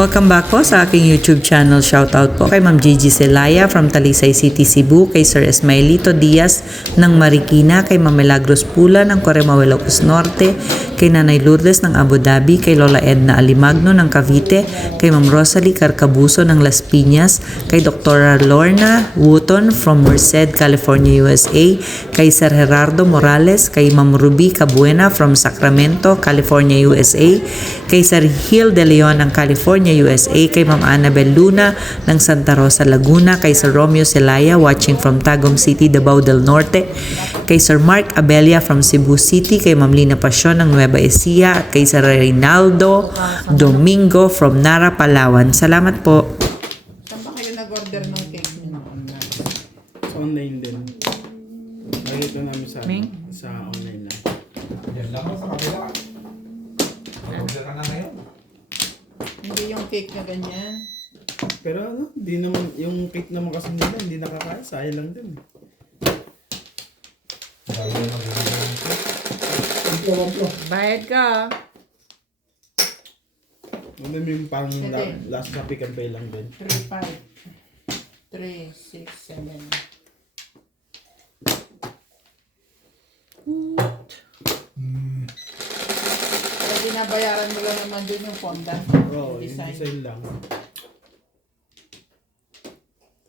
Welcome back po sa aking YouTube channel. Shoutout po kay Ma'am Gigi Celaya from Talisay City, Cebu, kay Sir Esmaelito Diaz ng Marikina, kay Ma'am Milagros Pula ng Corimao, Ilocos Norte, kay Nanay Lourdes ng Abu Dhabi, kay Lola Edna Alimagno ng Cavite, kay Ma'am Rosalie Carcabuso ng Las Piñas, kay Dr. Lorna Wooton from Merced, California, USA, kay Sir Gerardo Morales, kay Ma'am Ruby Cabuena from Sacramento, California, USA, kay Sir Gil De Leon ng California, USA, kay Ma'am Annabel Luna ng Santa Rosa, Laguna, kay Sir Romeo Celaya watching from Tagum City, Davao del Norte, kay Sir Mark Abella from Cebu City, kay Ma'am Lina Pasyon ng Nueva Ecija, at kay Sir Reynaldo Domingo from Nara, Palawan. Salamat po. Saan ba kayo nag-order ng cake niyo? Sa online din. Nakita namin sa, Ming? sa online lang. Yan lang mo sa kabila. Mag-order ka na ngayon. Hindi yung cake na ganyan. Pero ano, di naman, yung cake naman kasi nila, hindi nakakaya, sayang lang din. Sabi mo mag-order ng cake. Bayad ka. Ano yung parang Hindi. last na pick and pay lang din. 3, 5, 3, 6, 7. Pero binabayaran mo lang naman dun yung fondant. Oo, yung design lang.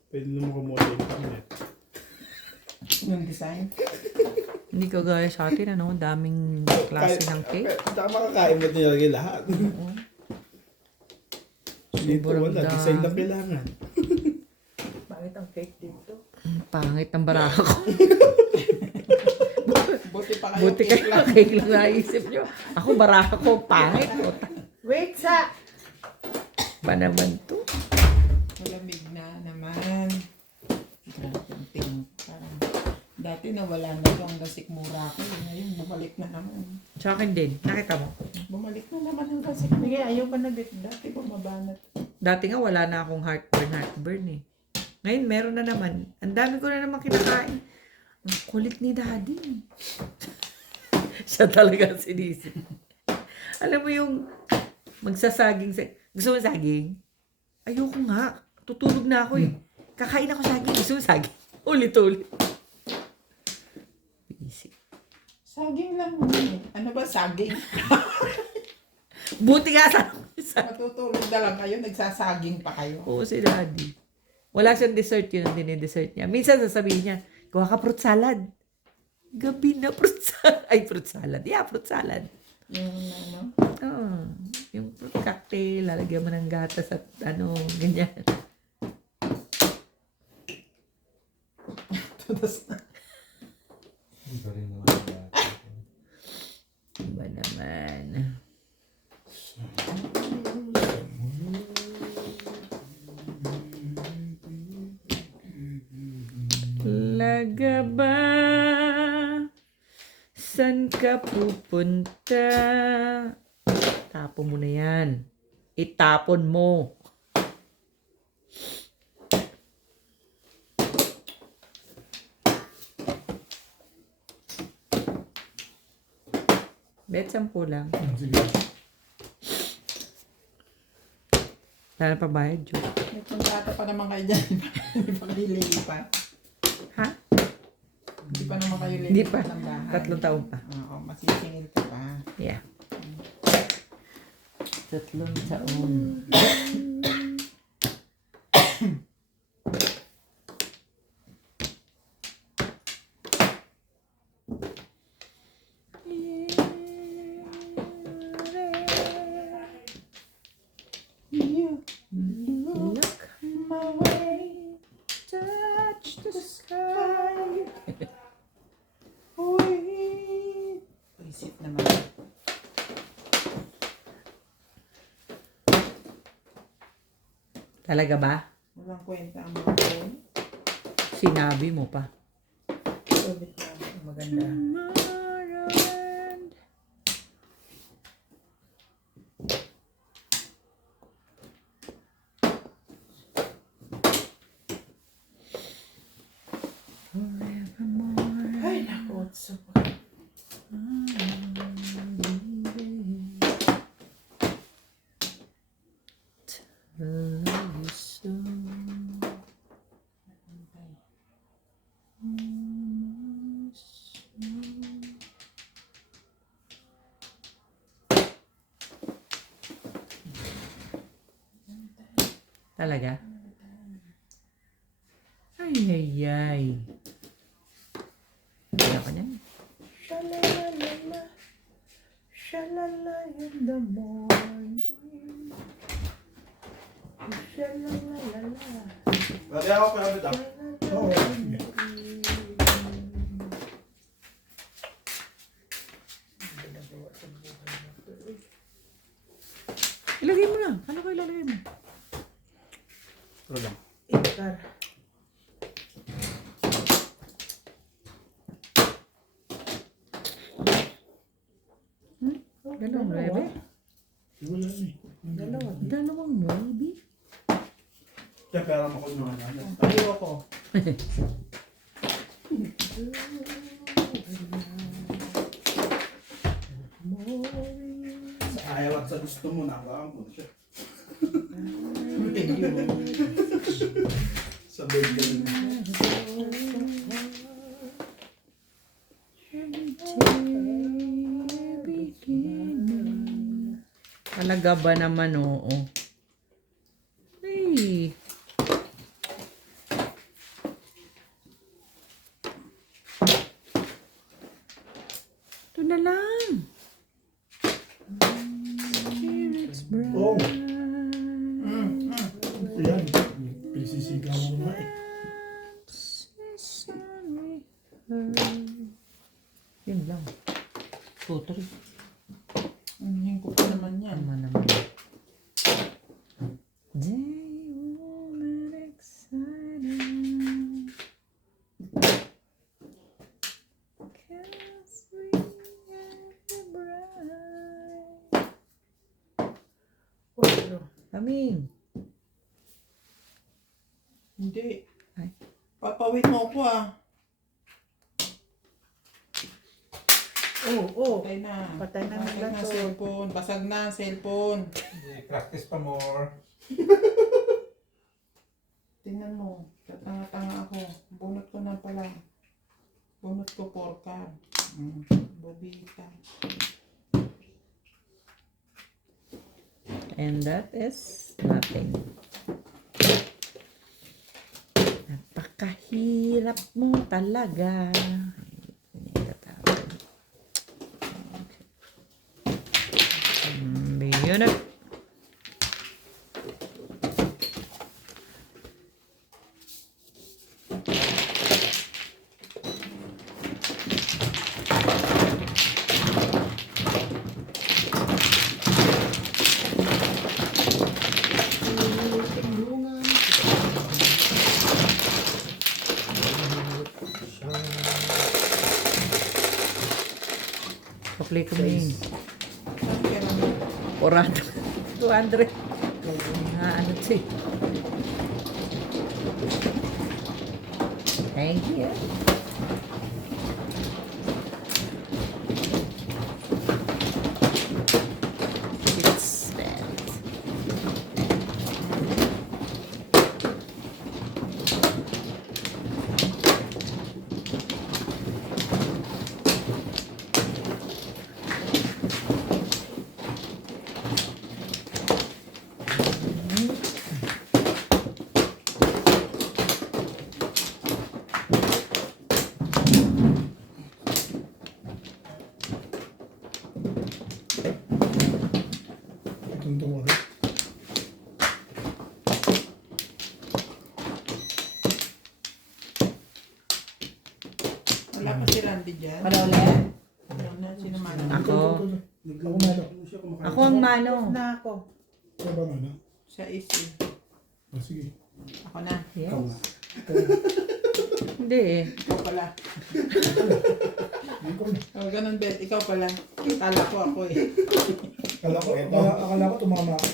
Pwede naman kumuha yung pangit. Yung design. Hindi ka gaya sa atin, ano? Daming klase ng cake. Tama kakain mo nilagay lahat. Dito Sobrang wala, design lang kailangan. Bakit ang cake dito? Pangit ng baraka ko. Buti pa kayo Buti cake kayo lang. cake lang naisip nyo. Ako baraka ko, pangit. Wait sa! Ba naman to? Malamig na naman. Grabe ang pink. Parang dati nawala na ito ang gasikmura ko. Ngayon bumalik na naman. Sa akin din. Nakita mo? Bumalik na naman ang gasikmura. Ayaw pa na dati bumaba na. Dati nga wala na akong heartburn eh. Ngayon meron na naman. Ang dami ko na naman kinakain. Ang kulit ni Daddy. Siya talaga ang sinisip. Alam mo yung magsasaging sa... Gusto mo saging? Ayoko nga. Tutulog na ako eh. Kakain ako saging. Gusto mo saging? Ulit-ulit. Busy. Saging lang naman. Ano ba saging? Buti nga sa... Matutulog na lang kayo, nagsasaging pa kayo. Oo, si Daddy. Wala siyang dessert, yun ang dinidessert niya. Minsan sasabihin niya, gawa ka fruit salad. Gabi na fruit salad. Ay, fruit salad. Yeah, fruit salad. Yung ano? Oo. Yung fruit cocktail, lalagyan mo ng gatas at ano, ganyan. Tudas na. Iba rin naman dati. Iba naman. Laga ba? San ka pupunta? Tapon mo na yan. Itapon mo. Bet, 10 lang. Sige. Wala na pa bayad, Diyos. May kontrata pa naman kayo dyan. Hindi pa kayo lilipat. Ha? Hindi pa naman kayo Hindi lilipat pa. ng bahay. 3 taon pa. Oo, masisingil ka pa. Yeah. 3 taon. Look my way, touch the sky. Uy. Isip naman. Talaga ba? Walang kwenta ang mga phone. Sinabi mo pa. Ulit lang. Maganda. Ay, naku. So, love you so. Talaga? Ay, ay, ay. Hindi ako niyan. Shalalala, shalala in the morning. Shalalala. Pwede ako kaya ulit ah. Oo. Ilagay mo na. Ano ko ilalagay mo? Ito lang. Ikar. Dalawang 9? Wala na eh. Dalawang 9? Kaya pera mo ko yung mga namin. Ayaw ko. Sa ayaw at sa gusto mo, nakakampun siya. Sa bed ka rin. Talaga ba naman, oo. Ay. Ito na lang. Spirits bright. Oo. Yan. Pisisigaw mo na eh. Yun lang. Tutri. Hindi ko pa naman yan. Tama naman. Day woman excited. Cause we are bright. Kaming. Hindi. Ay. Papawit mo ako ah. Patay na. Patay na ng Basag na lato. cellphone. Basag na ang cellphone. Practice pa more. Tingnan mo. Tatanga-tanga ako. Bunot ko na pala. Bunot ko porka. Bobita. And that is nothing. Napakahirap mo talaga. Yun na. Kaplay ko min. Saan kaya naman? 400. 200. Ano ito eh. Thank you. It's bad. Itong tuwa rin. Wala pa si Randy dyan. Ano ulit? Wala na. Sino man? Ako. Ako mano. Ako ang mano. Na ako. Ikaw ba mano? Siya is Sige. ako na. Yes. Ikaw nga. Hindi eh. Ikaw pala. Ikaw na. Oh, ganun Bet. Ikaw pala. Kala ko ako eh. Akala ko tumama ako.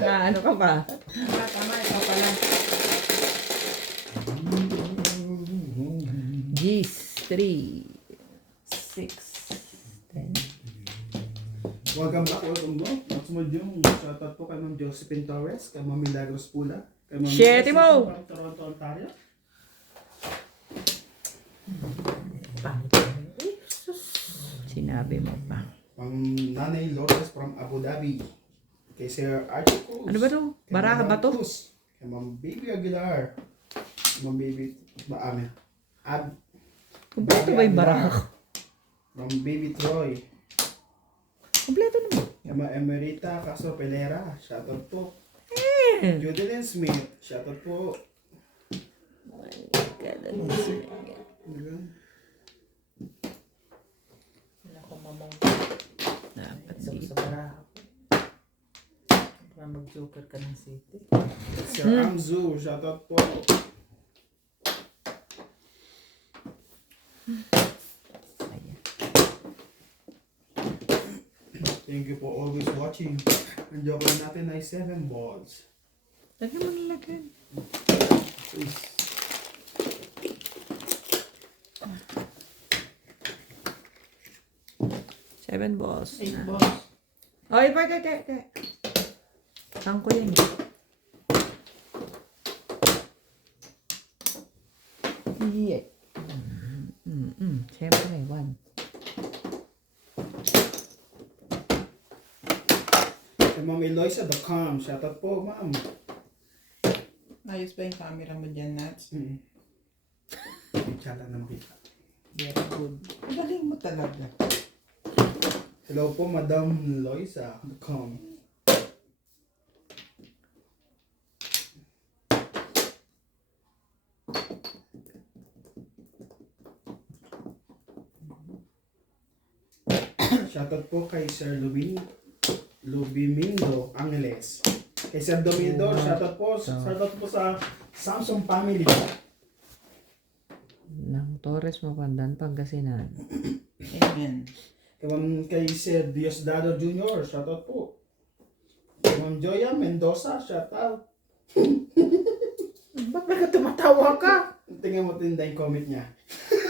Ano ka pa? Tama. Ikaw pala. G's 3 6 10 Welcome back, welcome back. Matsumod yung shoutout po kay Ma'am Josephine Torres, kay Ma'am Milagros Pula, kay Ma'am Share Milagros mo! from Toronto, Ontario. Sinabi mo pa. Ma'am Nanay Lourdes from Abu Dhabi. Kay Sir Archie Cruz. Ano ba to? Kay Baraha Ma'am ba to? Cruz. Kay Ma'am Baby Aguilar. Ma'am Baby, Kompleto ba yung baraha ko? Ma'am Baby Troy. Kompleto naman. Kay Ma'am Emerita Castro Pelera. Shoutout po. Judilyn Smith. Shoutout po. Wala ko mamong Dapat sa dito. baraha ko. Para mag-joker ka ng city. Sir Amzu. Shoutout po. Ayan. Thank you for always watching. Ang joke lang natin ay 7 balls. Lagyan mo nilagyan. Uy. Seven balls. 8 Na. balls. Oh, iba, kaya. Saan ko yun? Yeah. Siyempre, one. Kay Ma'am Eloisa the Calm. Shoutout po, ma'am. Ayos ba yung camera mo dyan, Nats? Tsaka na makita. Very good. Ang galing mo talaga. Hello po, Madam Loisa the Calm. Shoutout po kay Sir Lubimindo Angeles. Kay Sir Domidor, shoutout po sa Samsung family. Nang Torres Mapandan, Pangasinan. Amen. Kay Sir Diosdado Jr., shoutout po. Kay Ma'am Joya Mendoza, shoutout. Ba't ba tumatawa ka? Tingnan mo tinda yung comment niya.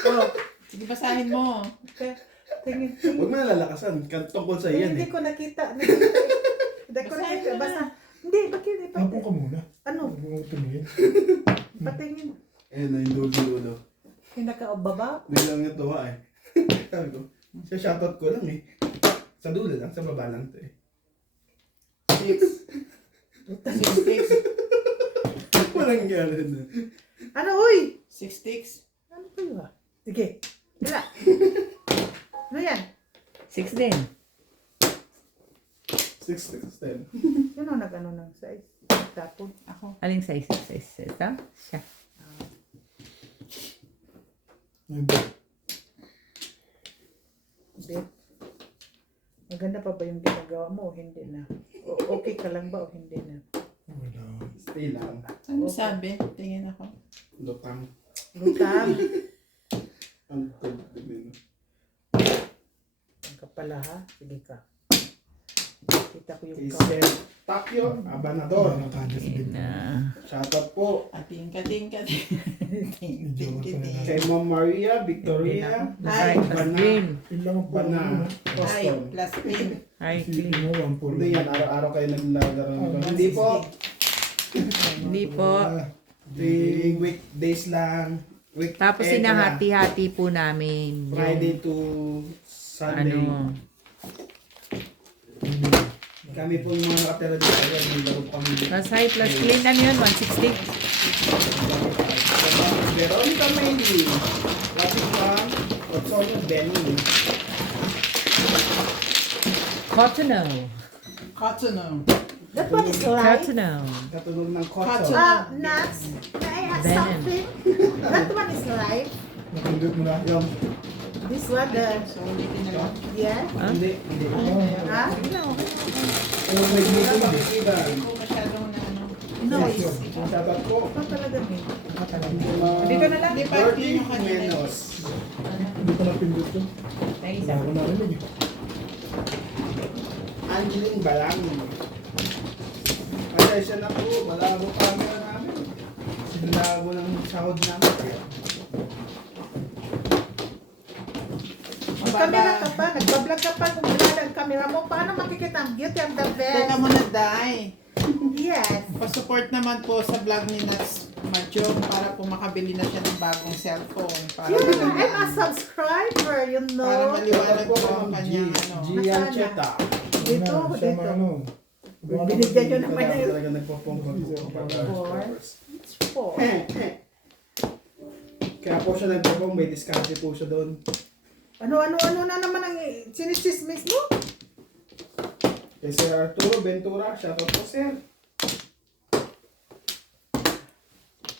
Oh, sige, basahin mo. Tingin. Huwag mo nalalakasan, tungkol sa iyan Hindi eh. ko nakita. Hindi ko Basahin nakita. mo na. Basta. Hindi, bakit? Tapo ka muna. Ano? Huwag mo tumingin. Patingin. Ayun na yung dulo-dulo. Pinaka-baba. Biglang natuwa eh. Sabi ko, siya shoutout ko lang eh. Sa dulo lang, sa baba lang to eh. 6 sticks. Walang gano'n na. Ano, uy? 6 sticks. Ano ba yun? Sige. Wala. Ano yan? 6 din. 6, 10. Sino nag-ano ng size? Tapon. Ako. Aling size? Size? Ito? Siya. Hindi. Maganda pa ba yung ginagawa mo o hindi na? Okay ka lang ba o hindi na? Wala. Stay lang. Ano sabi? Tingin ako. Lutang. Lutang. Ang tubig. Ang kapala ha? Sige ka. Kita ko yung Kay kamay. Sir Takyo Abanador. Nakakandas din. Shoutout po. Ating kating. Ting, ting, ting. Kay Ma'am Maria Victoria. Ay, Plus green. Yun lang ang Bana. Ay, Boston. plus green. Ay, Isipin clean. mo, 1 Hindi yan, araw-araw kayo naglalaro nito. Hindi po. Hindi po. Tuwing weekdays lang. Tapos Weekend lang. sinahati-hati po namin. Friday to Sunday. Ano, Kami po yung mga nakatira dito. Kaya nilaro po kami dito. plus high, plus clean. Ano yun? 160? Veronica Mayli. Lapit lang. Otsono Benny. Cotonou. Cotton. That one is light. Cotonou. Katunog ng Kotso. kotso. Nuts. May I have Venom. something? That one is light. Napindot mo na. Yung, This one, the... So, ulitin na lang. Yeah. Ah? hindi. Ha? Yung may meeting bisigan. Hindi ko masyadong na ano. Noise. Shoutout po. Ito talaga may. Dito na lang. Hindi pa Dorothy yun yung kanina. Menos. Hindi ko napindot yun. Wala ko narinig eh. Angeline Balang. Pasensya na po. Malabo camera namin. Sinlabo ng sahod namin. Kamera ka pa, nagbablog ka pa, kung wala lang camera mo. Paano makikita ang beauty of the Teka best? muna, Day. Yes. Pa-support naman po sa vlog ni Nats Marjong para po makabili na siya ng bagong cellphone. Para Yeah, I'm a maliwanag. subscriber, you Para know. maliwanag po po ang Ma'am kanyang G. ano. Gian Nasaan Cheta. Dito, Siya dito. ano. Binigyan nyo naman na yun. Talaga nagpapongkol po kapag subscribers. It's 4. Kaya po siya nagpapong, may discount po siya doon. Ano na naman ang sinisismis mo? Kay Sir Arturo Ventura, shoutout po sir.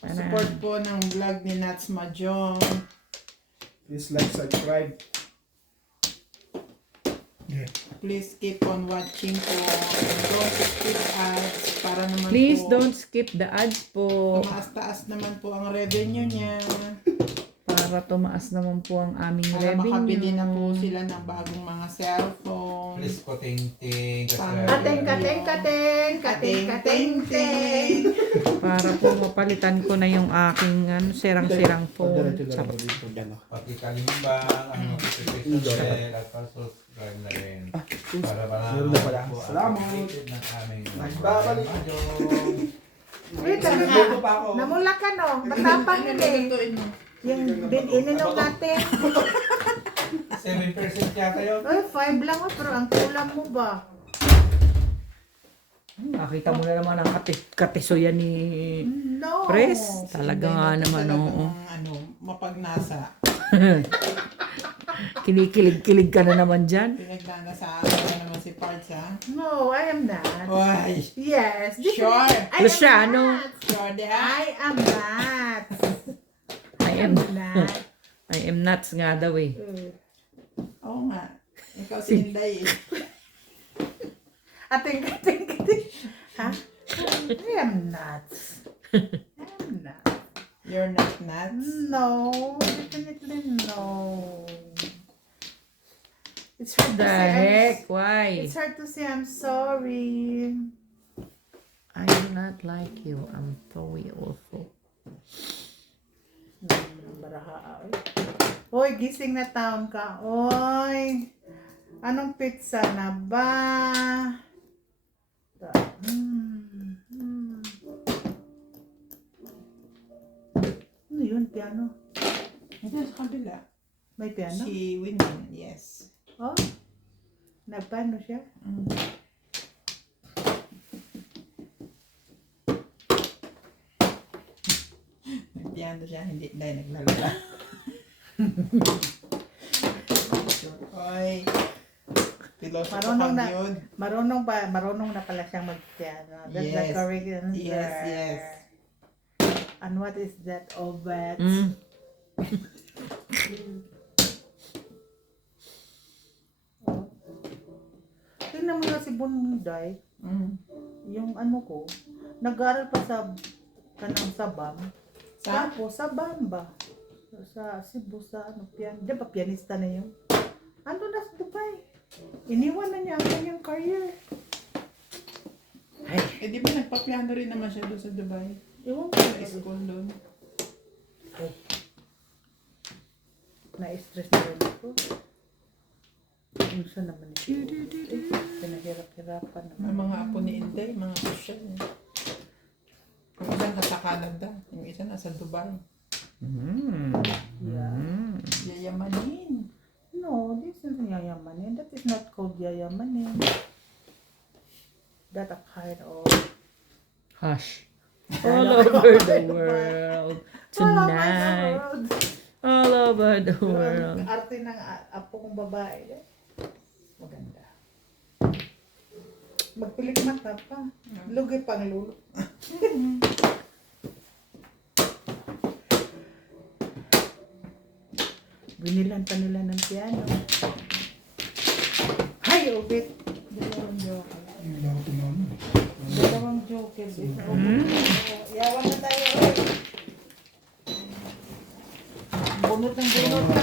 Support po ng vlog ni Nats Marjong. Please like, subscribe. Please keep on watching po. Don't skip ads para naman Please po don't skip the ads po. tumaas-taas naman po ang revenue niya. Para tumaas naman po ang aming Para makabili na po revenue. sila ng bagong mga cellphone. Please ko ting-ting. Kateng. Para po mapalitan ko na yung aking sirang-sirang phone. Diretso na po dito. Gano'n. Pati kalimbang, ang notification bell, at pa-subscribe na rin. Para Meron na pala. po ang Salamat. updated ng aming Nagbabalik. Wait, sabi Nagluto nga. pa ako. Namula ka no. Matapang yun eh. Lutuin mo. Yung ininom natin. 7% yata yun. Ay, 5 lang oh, pero ang kulang mo ba? Nakita mo na naman ang katesoyan ni No. Pres. Talaga nga naman, oo. Talagang, ano, mapagnasa. Kinikilig-kilig ka na naman dyan. Pinagnanasaan ko naman si Parts, ha? No, I am not. Why? Yes. this is- Sure. I am Luciano. not. Sure, di I am not. I am not. I am nuts nga daw eh. Oo nga. Ikaw si Inday, eh. Ating. Ha? I am not. I am not. You're not nuts. No, definitely no. It's hard The to say. heck? Why? It's hard to say I'm sorry. I do not like you. I'm sorry also. Baraha. Oy, gising na taon ka. Oy. Anong pizza na ba? Ano yun? Piano? Ito sa kabila. May piano? Si Winnie, yes. Oh? Nagpaano siya? Nagpiano siya, hindi dahil naglalala. Oy. Piloso Marunong pa na. yun. Marunong na pala siyang mag-piano. That's the Yes. correct answer. Yes. And what is that, Obet? Mm. Tingnan mo na si Bunday. Mm. Yung ano ko, nag-aaral pa sa kanang Sabam. Sa? Tapos sa Bamba. Sa Cebu, sa ano, di ba pianista na yun? Ano na sa Dubai? Iniwan na niya ang kanyang career. Eh di ba nagpa-piano rin naman siya doon sa Dubai? Ewan ko. Sa school doon. Na-stress na rin ako. Kung saan naman siya? Pinahirap-hirapan Ang naman. mga apo ni Inday, mga social. Yung isa nasa Canada, yung isa nasa Dubai. Yeah. Yayamanin. No, this isn't yayamanin. That is not called yayamanin. That a kind of... Hush. All over the world tonight. Oh, All over the my world. God. Arte ng apo kong babae. Maganda. Magpilik mata pa. Lugi pang lulo. Binilan pa nila ng piano. Hay, ubit. Dalawang joke. Hindi ako tumama. Dalawang joke. Yawan na tayo. Oy. Bunot ng bunot na.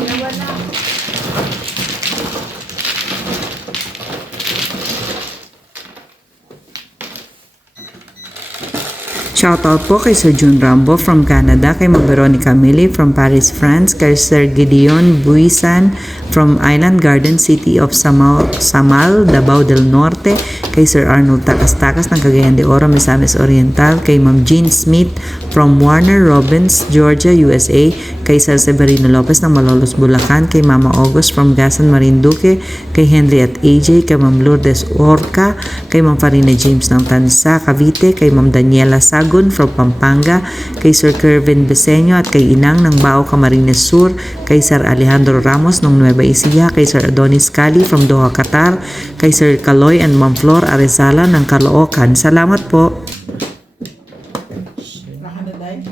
Yawan na. Shoutout po kay Sir Jun Rambo from Canada, kay Ma'am Veronica Mili from Paris, France, kay Sir Gideon Buisan From Island Garden City of Samal, Davao del Norte, kay Sir Arnold Takas-Takas ng Cagayan de Oro, Misamis Oriental, kay Ma'am Jean Smith from Warner Robins, Georgia, USA, kay Sir Severino Lopez ng Malolos, Bulacan, kay Mama August from Gasan, Marinduque, kay Henry at AJ, kay Ma'am Lourdes Orca, kay Ma'am Farina James ng Tansa, Cavite, kay Ma'am Daniela Sagun from Pampanga, kay Sir Kervin Beseño at kay Inang ng Bao, Camarines Sur, kay Sir Alejandro Ramos ng Nueva Ecija, kay Sir Adonis Cali from Doha, Qatar, kay Sir Kaloy and Ma'am Flor Arizala ng Caloocan. Salamat po. Baka na dahil.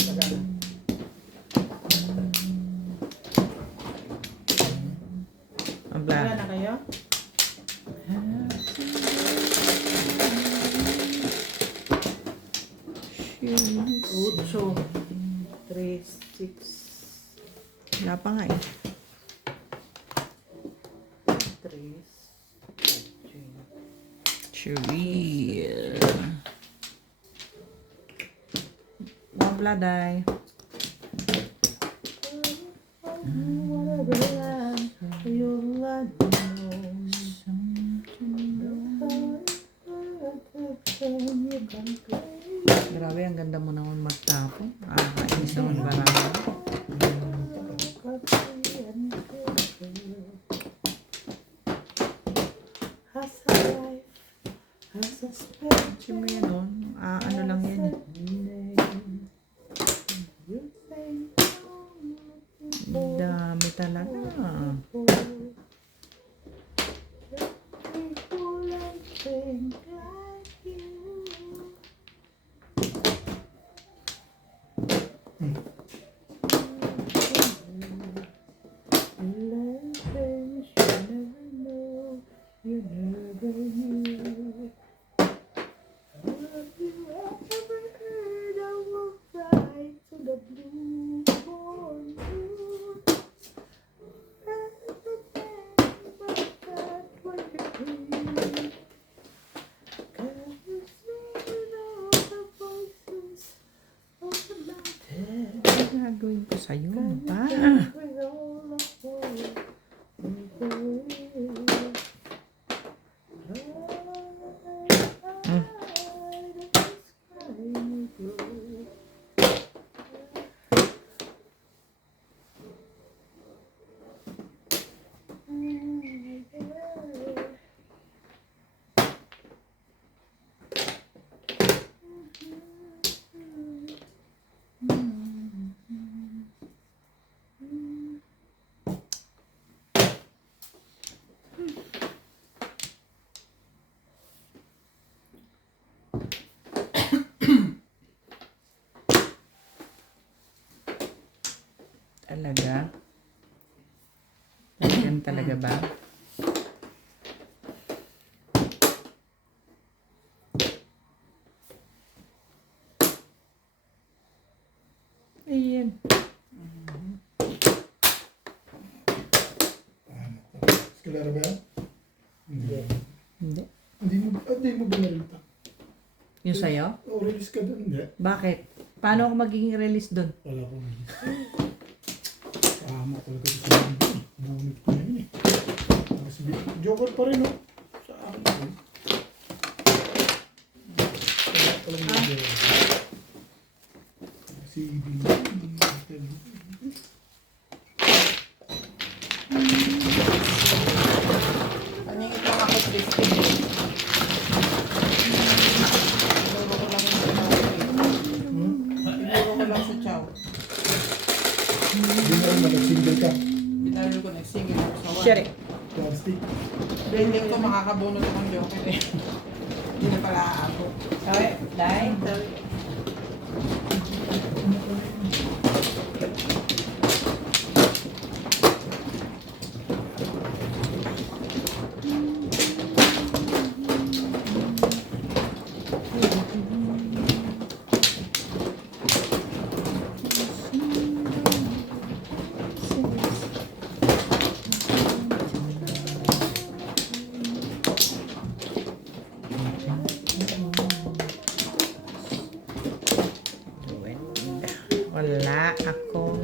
Wala na kayo? Ocho. 3, 6. Wala pa nga eh. 3. Chewie. Mabladay. Grabe, ang ganda mo naman magtapo. Kainis naman barang. Kasi mo yan, oh. Ano lang yan eh. Dami talaga. Gagawin ko sa'yo ba? Talaga? Talagang talaga ba? Ayan. Eskalera ba yan? Hindi. Hindi mo binarita. Yung sa'yo? O, release ka doon. Hindi. Bakit? Paano ako magiging release doon? Wala ko release. Tama talaga sa mga bunit ko na yun eh. Tapos, joker pa rin, no? Sa akin pa rin. Wala talagang joker. CD. Paningit lang ako 50. Siguro ko lang sa chow. Siguro ko lang sa chow. Hindi mo rin mag-single ka. Binaril ko nag-single ako sa Sherry. Plastic. Feeling ko makakabunot akong joker eh. Hindi na pala ako. Okay, dahil. Wala akong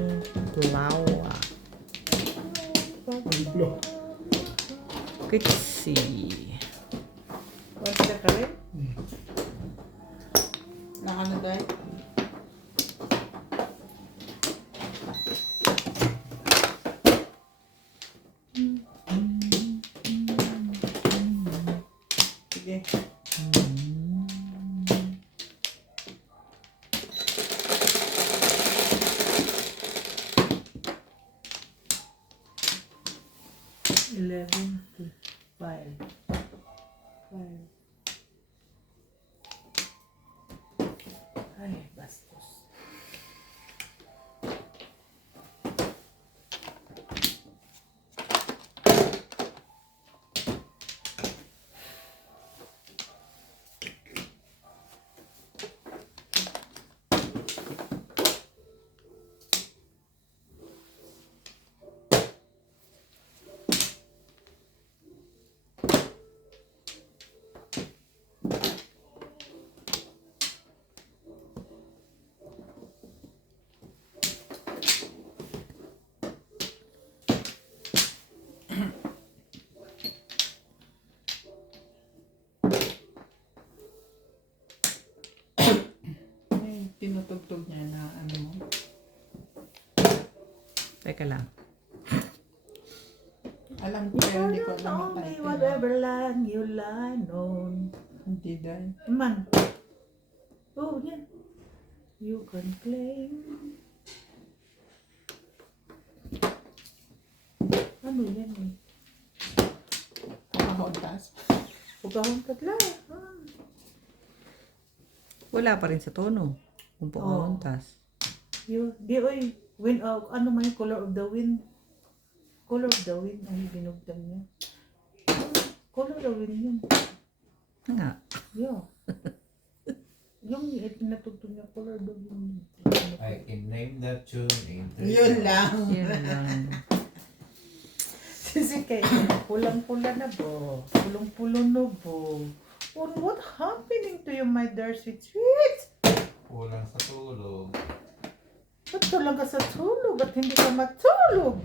lawa. Ang flow. Let's see. One step ka rin? Naka na dahil. Sige. Eleven to 5. 5. Ay, bastos. May tinutugtog niya na ano mo. Teka lang. Alam ko pero hindi ko alam ang Only title. whatever land you lie on. Hindi dahil. Man. Oh, yan. You can claim. Ano yan eh? Pakakontas. Pagkahong katla. Wala pa rin sa tono. Kung Pocahontas. Di oy. Wind of, ano man yung color of the wind? Color of the wind. Ay, binugtang niya. Color of the wind yun. Nga. Yeah. Yung pinatugtog niya, color of the wind. I can name that tune in 3 Yun lang. Yun lang. Sisi kayo, pulang-pula na bo. Pulong-pulo na bo. What happening to you, my dear sweet? Kulang sa tulog. Ba't talaga sa tulog at hindi ka matulog?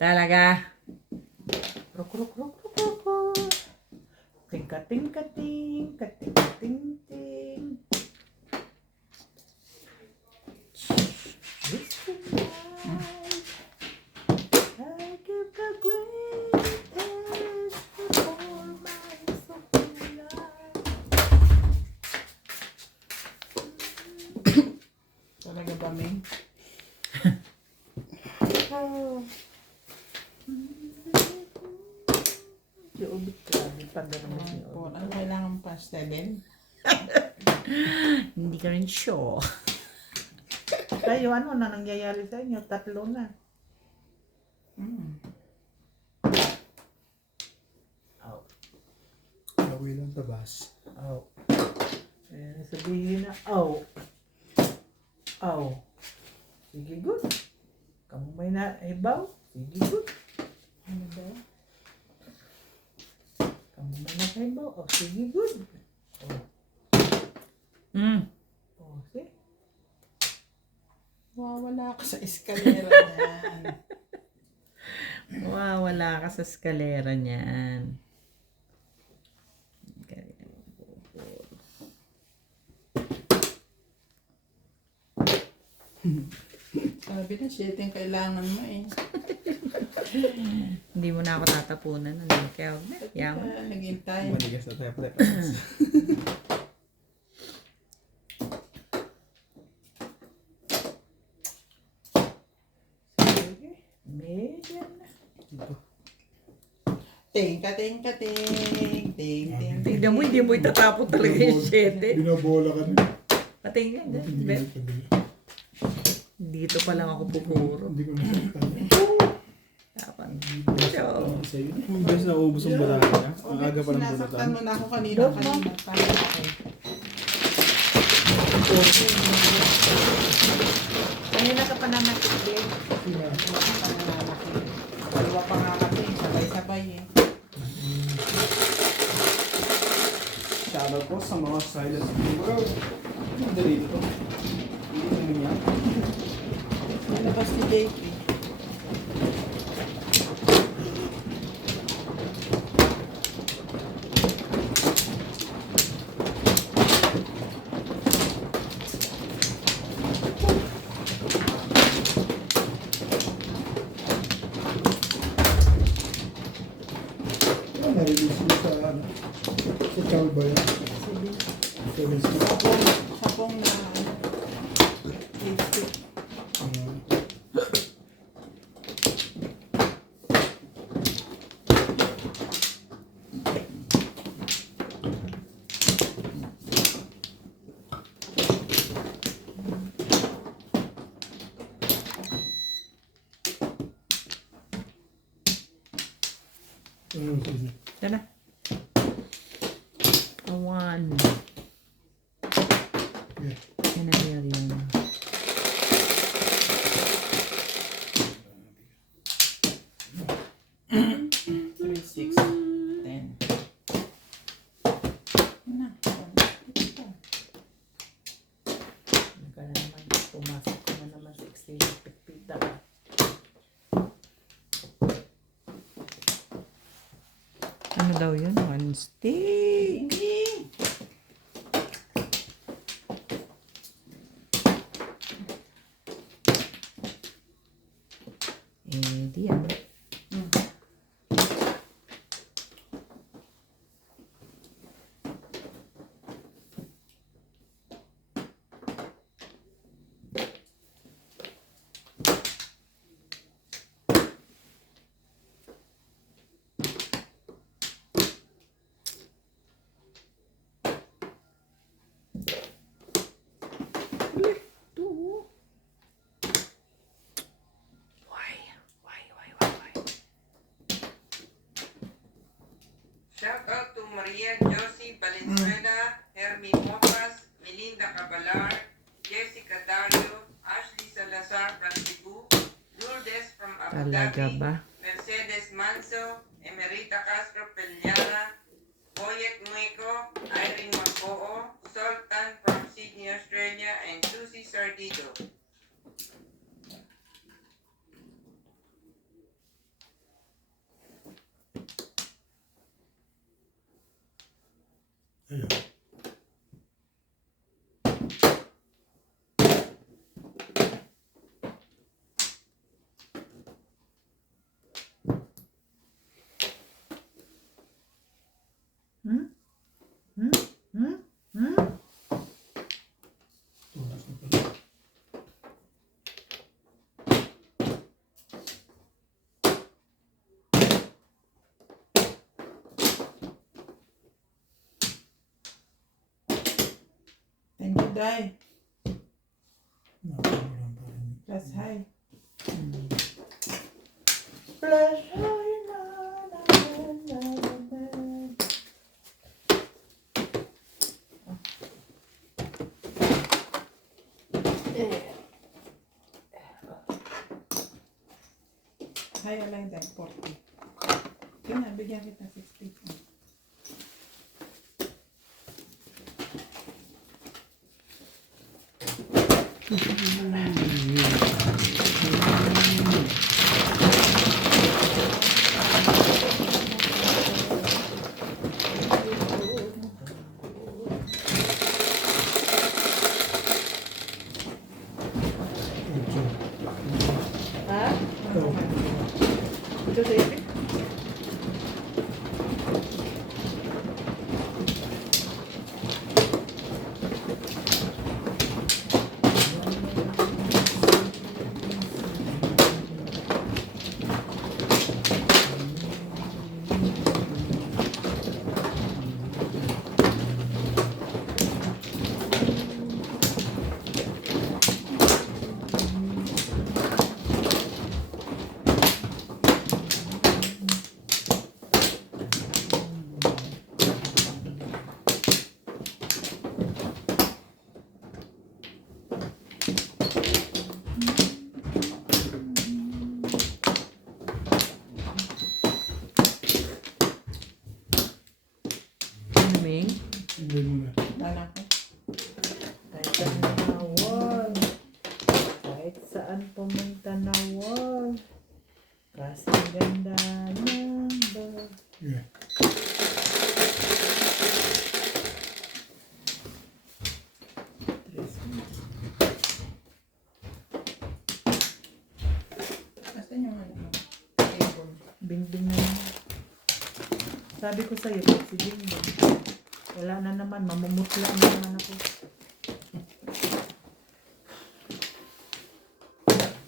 Talaga. Krok, krok, krok, krok, krok, krok. Ting-ka-ting-ka-ting, ka-ting-ka-ting-ting. This tonight, I give the greatest performance of my life. Talaga ba, Ming? Oh. Yung grabe pa ganun niyo. Ano kailangan pa? 7? Hindi ka rin sure. Kayo, ano na nangyayari sa inyo? 3 na. Aw. Gawin ang tabas. Aw. Ayan, sabihin na, aw. Aw. Sige, good. Kamu may naibaw? Sige, good. Ano daw? Kamu may naibaw? Oh, sige, good. Mm. Oh, see? Wala ako sa eskalera niyan. Wala ka sa eskalera niyan. Sabi na, 7 yung kailangan mo eh. Hindi mo na ako tatapunan. Ano? Kaya huwag na. Yaman. Kaya naghintay. Manigas na tayo pala. Sige. Medium na. Ting ka, ting ka, ting. Ting, ting. Tignan mo, hindi mo itatapon talaga yung 7. Binabola ka rin. Patingin. Hindi Ben. ko kabili. Dito pa lang ako pupuro. Hindi ko nasaktan. Dapat. So, Kung best na ubus ang balaga niya, ang aga pa ng Sinasaktan bulatan. mo na ako kanina. Parang ako. Kanina ka pa naman din. Dalawa pa nga kami. Sabay-sabay eh. Shoutout po sa mga silent viewer. Ang dali ito. Hindi naman yan. Ano ba JP. Na-release mo sa ano? Sa Chow ba yan? Sa Sapong na lipstick. Sige. Yan na. Awan. Yeah. Yan na yun. Three, 6, 10. Na, Ka na naman. Pumasok ko na naman sa exchange pita. Ano daw yun? One stick. Eh, di yan. Shout out to Maria Josie Valenzuela, Hermie Mopas, Melinda Cabalar, Jessica Dario, Ashley Salazar from Cebu, Lourdes from Abu Talaga Dhabi, ba? Mercedes Manso, Emerita Castro Peliana, Boyet Mueco, Irene Macoo, Sultan from Sydney, Australia, and Susie Sardido. Ayun. Tunas na pala. Thank you, Day. Nakakaroon pa rin. Plus high. Plus, ay, na, na, na, na. High align din, 40. Yun na, bigyan kita 60. Ha? Ikaw. Ito sa ipin? Kasi ganda ng bag. Yeah. Asan yung ano? Table. Bingbing na naman. Sabi ko sa'yo, pag si Bingbing, wala na naman, mamumutla na naman ako.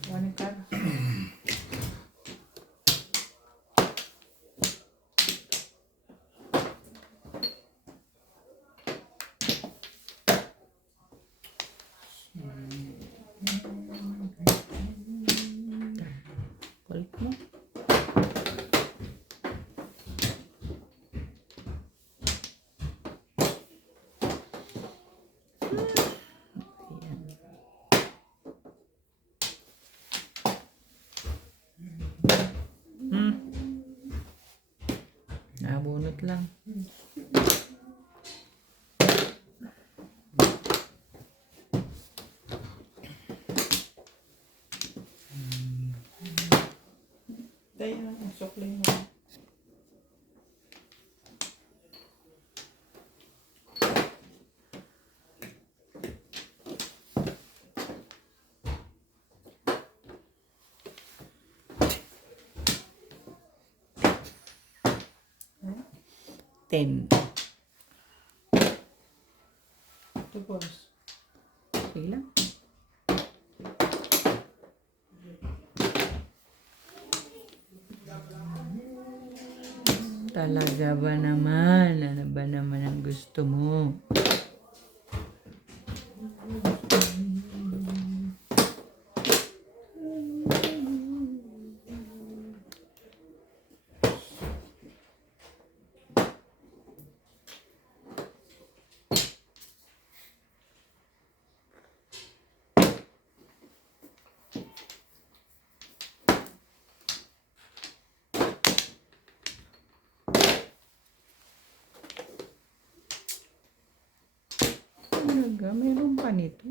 Wala ka na. Kulit mo. Nabunot lang. Tayo na, ang suklay mo. Ten. Tapos, Okay lang. Talaga ba naman? Ano ba naman ang gusto mo? Talaga, mayroon pa nito.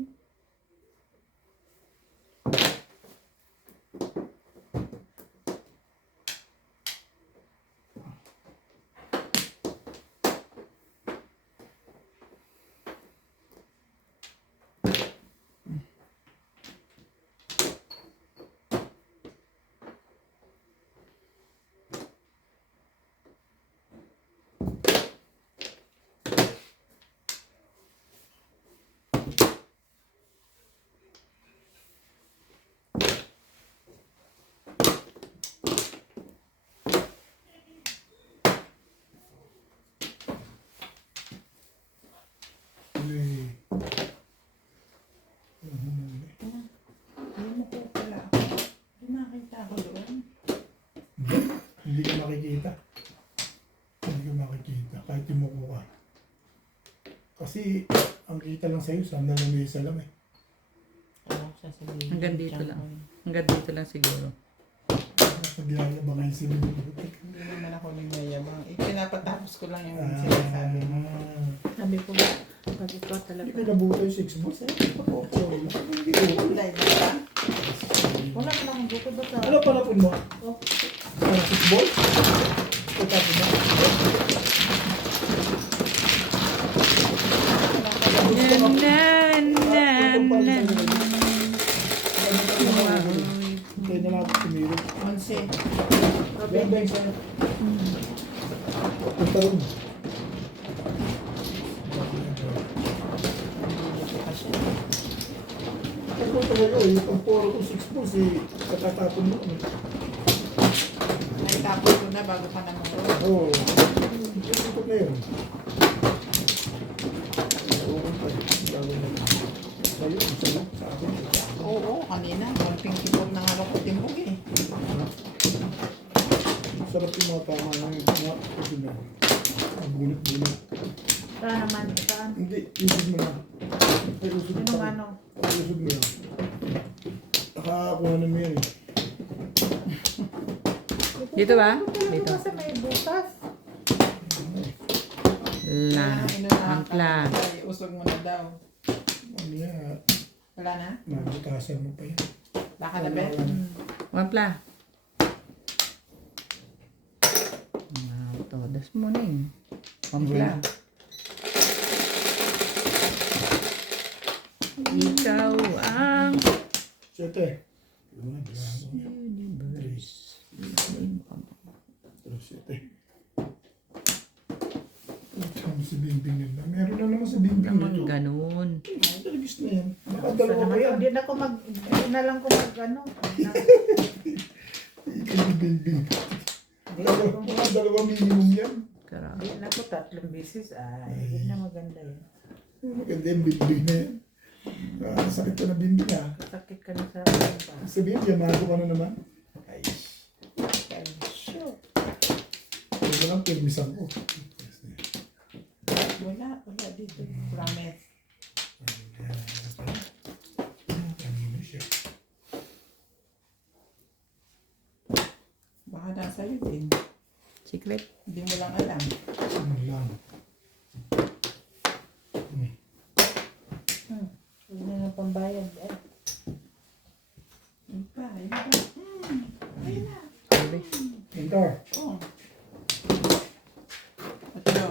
Huli. hindi mo ko pala ako. Hindi nakita ako doon. Hindi ka makikita. Hindi ka makikita. Kahit yumuko ka. Kasi, ang kita lang sa'yo, sana lang may isa lang eh. Ano ko sasabihin? Hanggang dito Diyan lang. ko. Hanggang dito lang siguro. Pag yayabang kayo sila. Hindi naman ako nagyayabang. Pinapatapos ko lang yung Ah, sinasabi mo. Sabi ko, pag ikaw talaga. Hindi ka nabuto yung 6 balls eh. Okay. Hindi ko. Kulay ba ba? Wala ka lang, buko ba sa... Ano palapin mo? Oh, Para 6 balls? Patapin mo? Kaya na natin tumiro. 11. Ganda yung sa'yo. Punta rin. Ako talaga eh, yung 4 o 6 balls eh, katatapon mo. Naitapos ko na bago ka naman ko. Oo. Ito na yun. Oo, bago na. Sa'yo, sa'yo, sa akin. Oo, kanina. Konting tipog na nga ako timbog eh. Sarap yung mga tama na yung mga kasi na. Ang bulit-bulit. saan naman, saan? Hindi, usog mo na. Ay, usog Yung pa. ano? Usog mo na. Nakakuha na mo yan eh. Dito ba? Dito. Dito. Kasi may butas. La. Ampla. Ay, usog mo na daw. Ano yan? Wala na? Mabutasan mo pa yan. Baka na ba? Ampla. Das mo na yun. Pambula. Ikaw ang Siyete. Pero siyete. Tama si Bingbing yun. Meron na naman si Bingbing naman nito. ganun. Ay, talagis na yan. Baka Sa dalawa pa naman, yan. hindi na ako hindi na lang ko ano. Ikaw ni Bingbing. Mga dalawa minimum yan. Grabe. Hindi na ako 3 beses. Hindi na maganda yun. Maganda yung Bingbing na yan. Sakit ka na Bingbing ah. Sakit ka na sa akin pa. Sabihin, yamado ka na naman. Ay, Sure. huwag mo lang permisan ko. Wala dito. Promise. Kanina siya. Baka nasa'yo din. Secret. Hindi mo lang alam. Ano lang. Huwag na ng pambayad. Yun pa. Enter. Oh. Ito.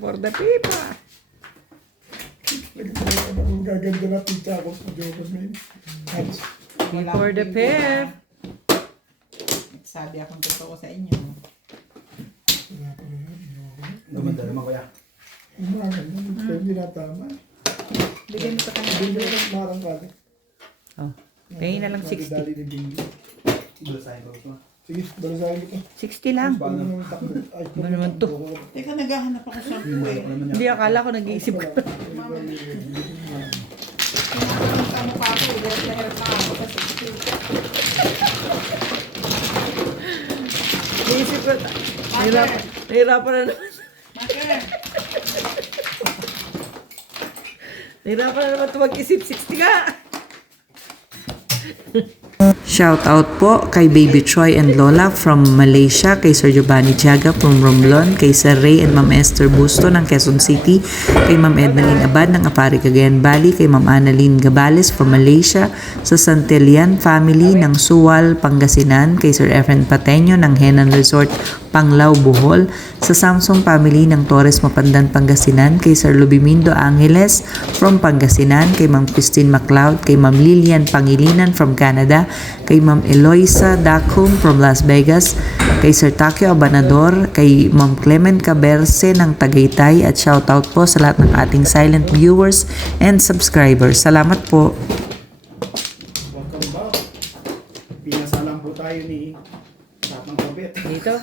For the people. Ang gaganda na pizza ako sa Joker man. Wala For akong the bibigyan. pair. Sabi akong totoo sa inyo. Wala pa rin. Gumanda naman kuya. Hindi na tama. Bigyan mo sa kanila. Hindi na lang marang kali. Oh. Pahingin na lang 60. Dali ni Bingbing. Bulasahin ko gusto. Sige, balasahin ko. 60 lang. Paano naman takbo? Ay, Ano naman to? Teka, naghahanap ako sa buhay. Hindi, akala ko nag-iisip ko. Sa mukha ko, dahil na hirap na ako kasi Naisip ko. Nahirapan na naman. Bakit? Nahirapan na naman ito mag-isip. 60 ka. Shout out po kay Baby Troy and Lola from Malaysia, kay Sir Giovanni Tiaga from Romblon, kay Sir Ray and Ma'am Esther Busto ng Quezon City, kay Ma'am Ednaline Abad ng Apari Cagayan Valley, kay Ma'am Annalyn Gabales from Malaysia, sa Santillan family ng Suwal, Pangasinan, kay Sir Efren Pateño ng Henan Resort, Panglao, Bohol, sa Samsung family ng Torres Mapandan, Pangasinan, kay Sir Lubimindo Angeles from Pangasinan, kay Ma'am Christine MacLeod, kay Ma'am Lilian Pangilinan from Canada, kay Ma'am Eloisa Dacum from Las Vegas, kay Sir Takio Abanador, kay Ma'am Clement Caberce ng Tagaytay, at shoutout po sa lahat ng ating silent viewers and subscribers. Salamat po. Welcome back. Pinasalang po tayo ni Tatang Kabit. Dito?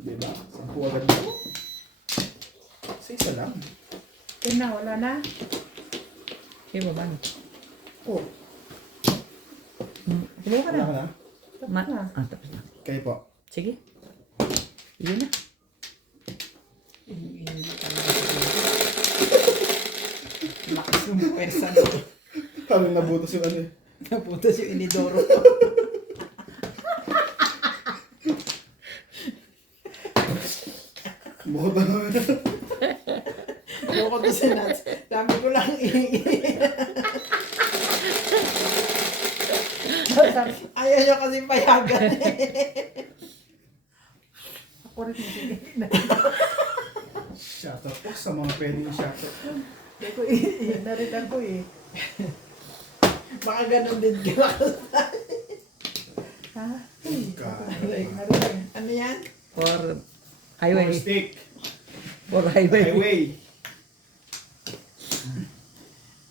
Diba? Sampu agad mo. Isa lang. Yun na, wala na. Okay, baba na. Oh, Tuloy ka wala na. ka na? Tapos na. Kayo po. Sige. Yun na. Hindi talaga. Lakas ng pwersa na. Parang nabutas yung ano eh. Naputas yung inidoro ko. Bukod na naman. Ayoko to sinats. Sabi ko lang ayaw nyo kasi payagan. Ako rin hindi. Shoutout po sa mga pwedeng shoutout. Ako, yun na rin ako eh. Baka ganun din ka. Ha? Like, ano yan? For For highway. stick. For highway. Highway.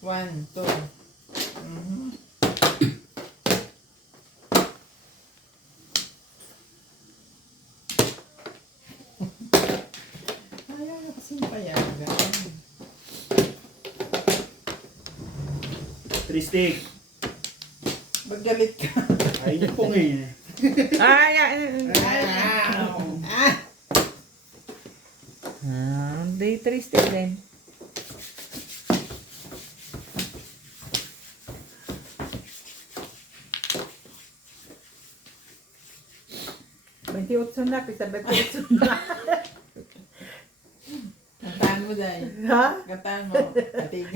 1, 2. Ayaw nyo kasi payagan. 3 stick. Magalit ka. Ay, yun pong eh. Ay, day 3 still din. Na, pisa 28 na. Tama. Kataan mo, Day. Ha? Kataan mo. Kating.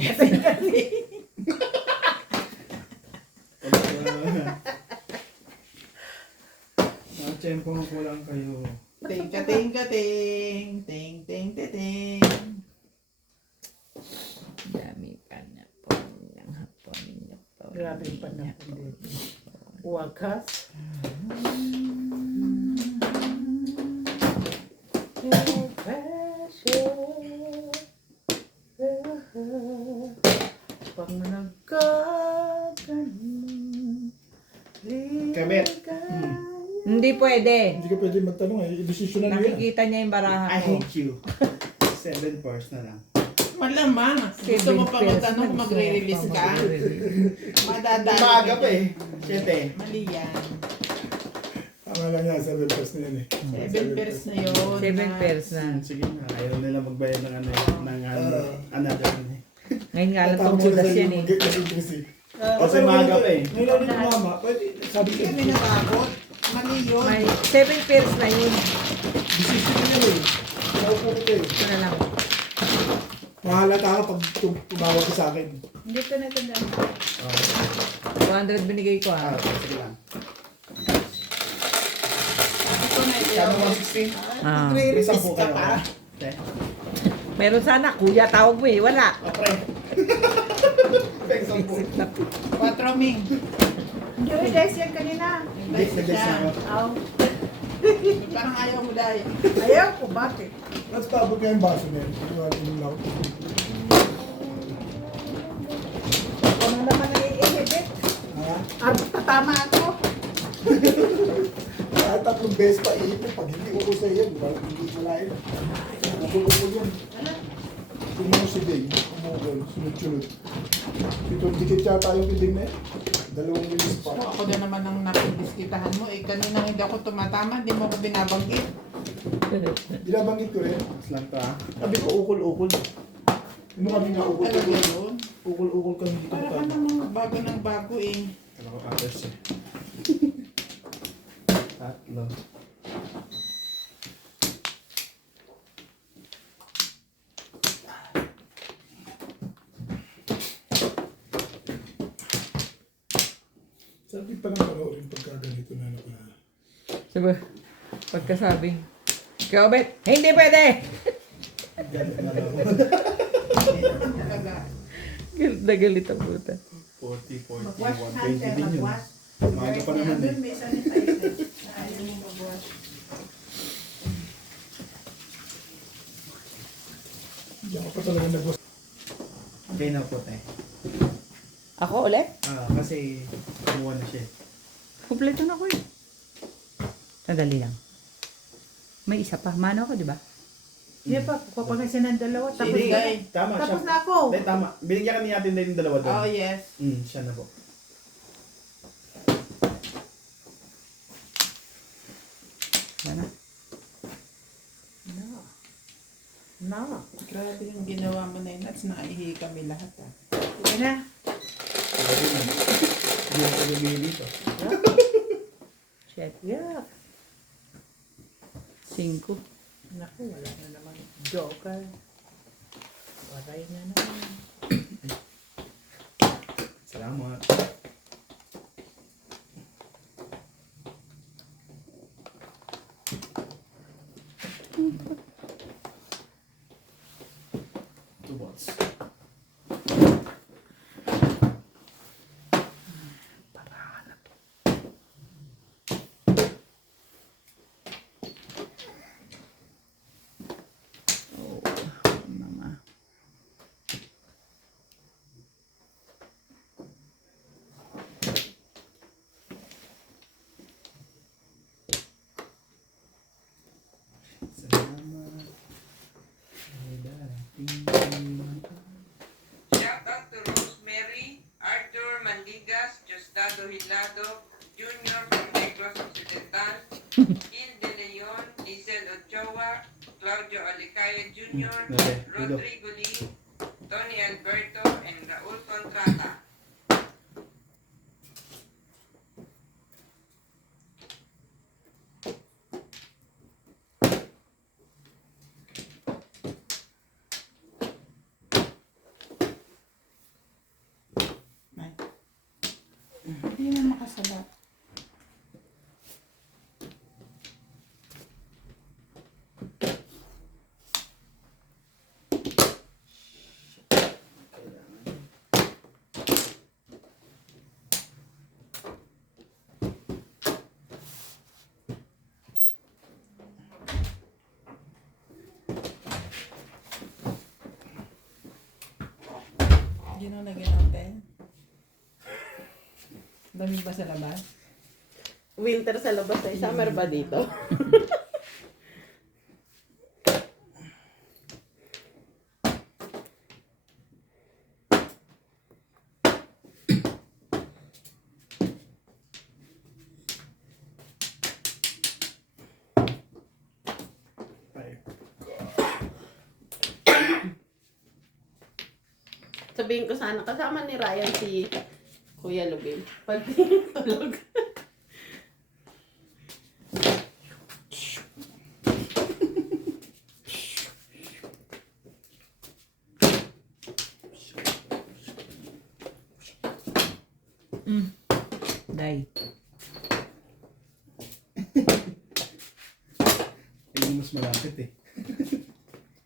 Tiyempo ko lang kayo. Ting, kating, kating. Ting, ting, ting. Dami pa na po ng hapon niyo po. Grabe yung panahon dito. Wakas. Pag nagkaganon, Kabit. Hindi pwede. Hindi ka pwede magtanong eh. Decision na yan. Nakikita niya yung baraha I ko. hate you. 7 pairs na lang. Malamang. Gusto mo pa magtanong kung magre-release ka? Madadali. Maaga pa eh. 7. Mali yan. Tama lang yan, 7 pairs na yan eh. 7 pairs na yun. 7 pairs na. Sige na. Ayaw nila magbayad ng another one eh. Ngayon nga lang Tatawag itong sila budas sa'yo, yan eh. mag-get interest eh. Kasi maaga pa eh. Ngayon ulit yung mama, pwede, sabi ko, Kami natakot. Mali yun. May 7 pairs na yun. decision na yan eh. Naupo ko eh. Ito na lang. Mahalata ka pag tumawag ka sa akin. Hindi ko natandaan. 200 binigay ko Ah, ah. sige lang. Ito na Kano yun. 116? Ah. Magre-release Isang ka po pa. kayo. Meron sana, kuya tawag mo eh. Wala. Apre. Isang po. 4 Ming. Hindi ko guys yan kanina. Nag-guess na ako. Aw. Parang ayaw mo dahil. Ayaw ko, bakit? Let's tabot nga yung baso na yan. Yung lang. Ako na naman naiihibit. Ha? Tatama ako. Kahit 3 beses pa iipin. Pag hindi uko sa iyo, hindi malayan. Ukol-ukol yun. Kung mo si Ding, umugol, sunod-sunod. Itong dikit yata yung pinding na yan. 2 minutes pa. Ako na naman ang napidiskitahan mo. Kanina hindi ako tumatama. Hindi mo ako binabanggit. Binabanggit ko rin. Lang to ah. Sabi ko ukol-ukol. Ano kami nga ukol Alam mo ka yun? ukol-ukol kami dito. Para ka namang bago ng bago eh. Kala ko others eh. Tatlo. Sabi pa lang panoorin pagka ganito na ano na. Sabi, pagkasabing, Kaobet, hindi pwede! Ganito na lang. Talaga. Galit na galit ang puta. 40, 40, Mag-wash 120 hand, din yun. mag-wash. Maaga pa naman eh. Doon may sanitizer. Ayaw mo mag-wash. Diyan ka pa talaga nag-was. Okay na po tayo. Ako ulit? Kasi kumuha na siya eh. Kompleto na ako eh. Sandali lang. May isa pa. Mano ako, di ba? Hindi pa, kukuha siya ng dalawa. Tapos, Hindi, Day. tama siya. tapos na ako. Hindi, tama. Binigyan kami natin din yung dalawa doon. Oh yes. Siya na po. Yan na. No. Grabe yung ginawa mo na yun. At naihi kami lahat ah. Sige na. Hindi na kami dito. Shit. Yeah. 5. Naku, wala na naman. Joker. Waray na naman. Salamat. Two balls. Oh, mama. Salamat. Shout out to Rosemary, Arthur Mandigas, Diosdado Hilado, Jr. from Negros Occidental, Gil De Leon, Lizel Ochoa, Claudio Alicaya Jr., Rodrigo Lee, Tony Alberto, and Raul Contrata. salat. Yun ang lagyan natin. Lamig ba sa labas? Winter sa labas ay summer ba dito? Sabihin ko sana, kasama ni Ryan si Kuya Lubin. Pag tulog. Day. Yung mas malapit eh.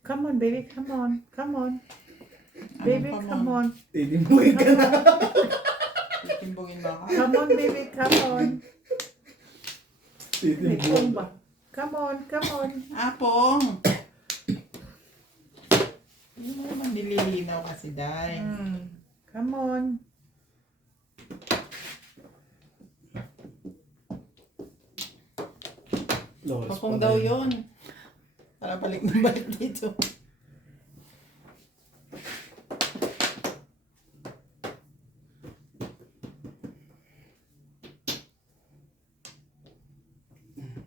Come on, baby. Come on. Come on. Baby, come come on. Titimuhin ka na. Timbungin mo ako? Come on, baby. Come on. May Titimuhin. phone ba? Come on. Come on. Apong! Hindi mo naman nililinaw kasi, Day. Come on. Loras Apong pa daw rin. yun. Para balik na balik dito.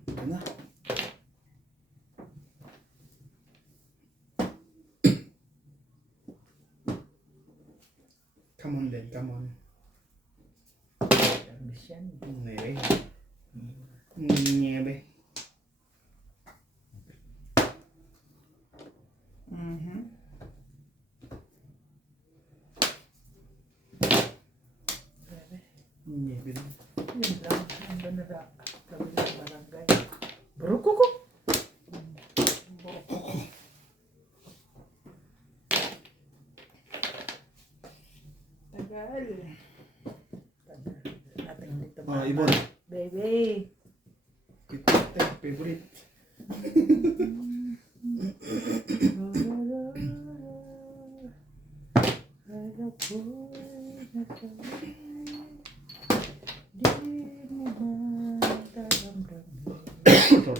Ito na. Come on, Len. Come on. Niebe. Niebe. Mhm. Niebe din. Yun lang. Ando na sa kabilang barangay. Brukuko. Tagal. Natin dito. Oh, Ibon. Baby. Favorite. Sorry.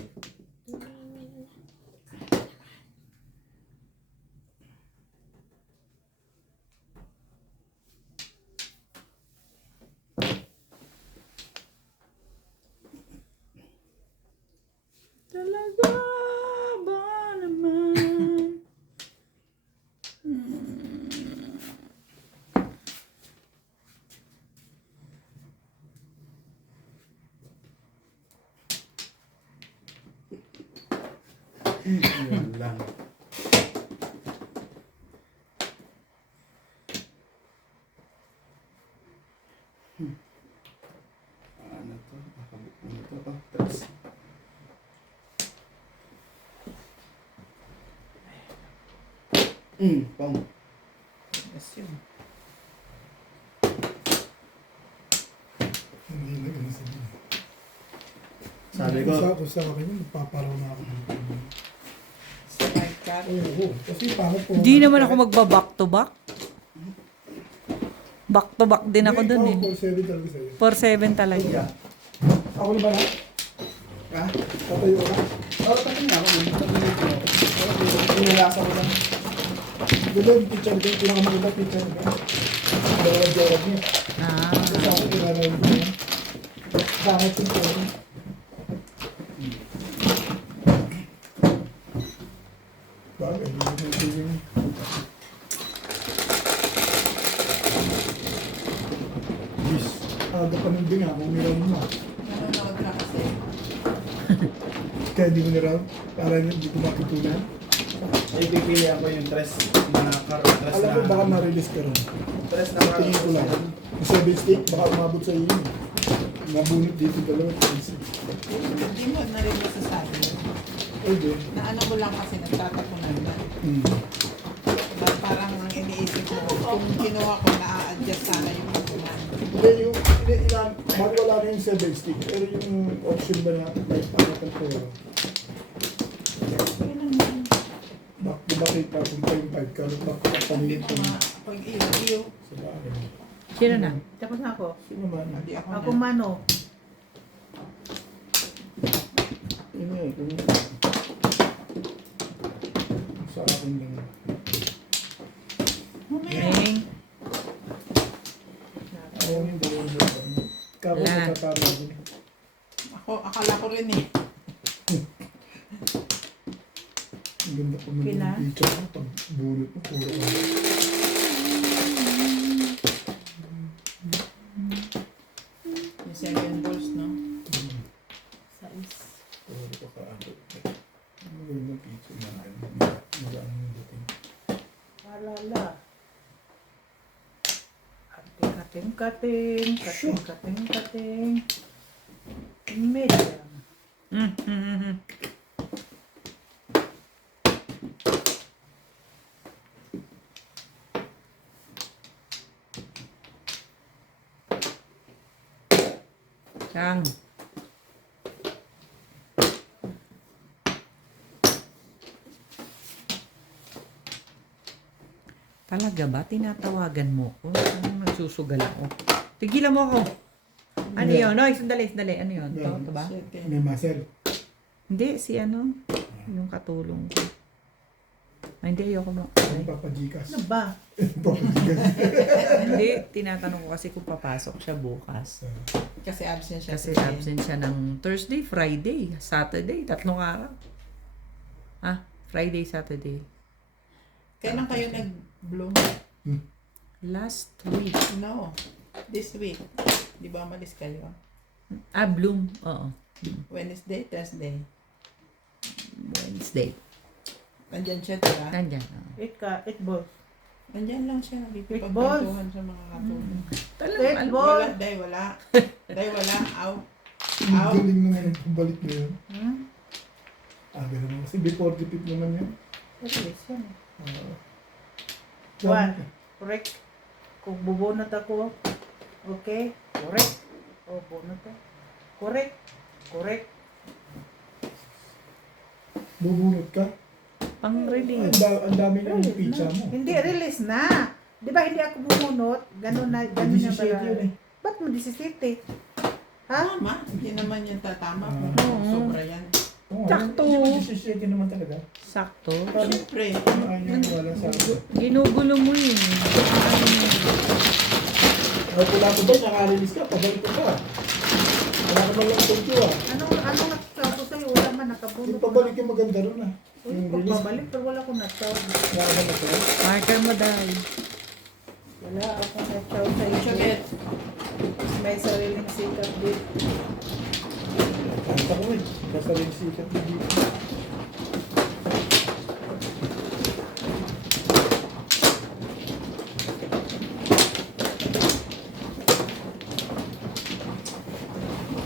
Talaga ba naman? Yun lang. Ano to? Ano to? Oh, tapos. Pong. Yes, yun. Hindi na ganun sa inyo. Sabi ko, Kung sa akin yun, magpaparaw na ako. Sa white cat. Oo, kasi pangit po. Hindi naman ako magba-back to back. Back to back din ako dun eh. Ikaw, 4-7 talaga sa'yo. 4-7 talaga. Ako na ba na? ha? Tatayo ka na? Oo, tapos na ako. Pinalasa ko lang. Doon, picture ko, pinakamaganda picture ko. Dalawang jarab niya. Ah. Sa akin, kinalayin ko yan. Bakit picture ko? Bagay, hindi mo tingin. Yes. Aga pa nung din ako, umiram mo. Nanonood ka kasi. Kaya di mo niraw, para hindi ko makitunan. Ay, pipili ako yung dress na dress Alam ko baka ma-release ka ron. dress na Tingin ko lang. Yung 7 stick, baka umabot sa iyo. Nabunot dito dalawa. Hindi mo na rin masasabi. Pwede. Na ano mo lang kasi nagtatapunan na. Parang ang iniisip mo, kung kinuha ko, na-a-adjust sana yung punan. Hindi, yung bago wala na yung 7 stick. Pero yung option ba na may pangatang pero back to back 8 pa yung 5 ka. Back to back paningin ko Pag iyo, sa bagay. Sino na? Tapos na ako. Sino man? hindi ako Ako na. mano. Yun nga, kung sa akin lang. Ning. Ayaw yung dalawang dapat. Kapag Wala. nagkatama din. Akala ko rin eh. Ang ganda ko naman Pila? yung picture mo. Pag bunot mo, puro ka. Yung 7 balls, no? Size. Puro ka ka. Ang ganda ng picture mo. Magaan yung dating. Alala. Kating-kating. Kating-kating. Medium. Kang. Talaga ba? Tinatawagan mo ko? Anong nagsusugal ako? Tigilan mo ako. Ano yun? No, sandali. Ano yun? Ito ba? May muscle. Hindi, si ano? Yung katulong ko. Ay, hindi, ayoko mo. Ang Ay. papajikas. Ano ba? Papajikas. Hindi, tinatanong ko kasi kung papasok siya bukas. Kasi absent siya. Kasi absent siya ng Thursday, Friday, Saturday, 3 araw. Friday, Saturday. Kailan kayo nag-bloom? Last week. No. This week. Di ba malis kayo? Bloom. Oo. Wednesday, Thursday. Wednesday. Nandyan siya, di ba? Nandyan. Oo. 8 balls. Nandyan lang siya. Big Nagpipagpintuhan sa mga katulong. Talagang, Eight ball. Wala, day wala. Day wala. Aw. Ang galing naman ang pabalik na yun. Hmm? Ganun naman. Kasi before defeat naman yun. Release yan. Dami One. ka. Correct. Kung bubunot ako, okay, correct. O, bunot ka. Correct. Correct. Bubunot ka. pang-release. Ang dami ng Release pizza na. mo. Hindi, release na. Di ba hindi ako bumunot? Ganun na, ganun na 17 yun eh. Ba't mo 17? Ha? Tama. Hindi naman yan tatama. Kung Oo. sobra yan. Oo, Sakto. Hindi mo 17 naman talaga. Sakto. Siyempre. Ayun yung wala sa akin. Ginugulo mo yun. Ay, pula ko ba, naka-release ka, pabalik ko ka. Wala ka man lang thank you ah. Ano nagsasabi sa'yo? Wala man, nakabunot. Yung pabalik yung maganda ron ah. Uy, Yung release. pagbabalik, pero wala akong nagsasabi. Wala ka na to. Marker mo dahil. Wala akong nagsasabi sa iyo. Chocolate. May sariling sikat din. Kanta ko eh. Basta rin sikat na dito.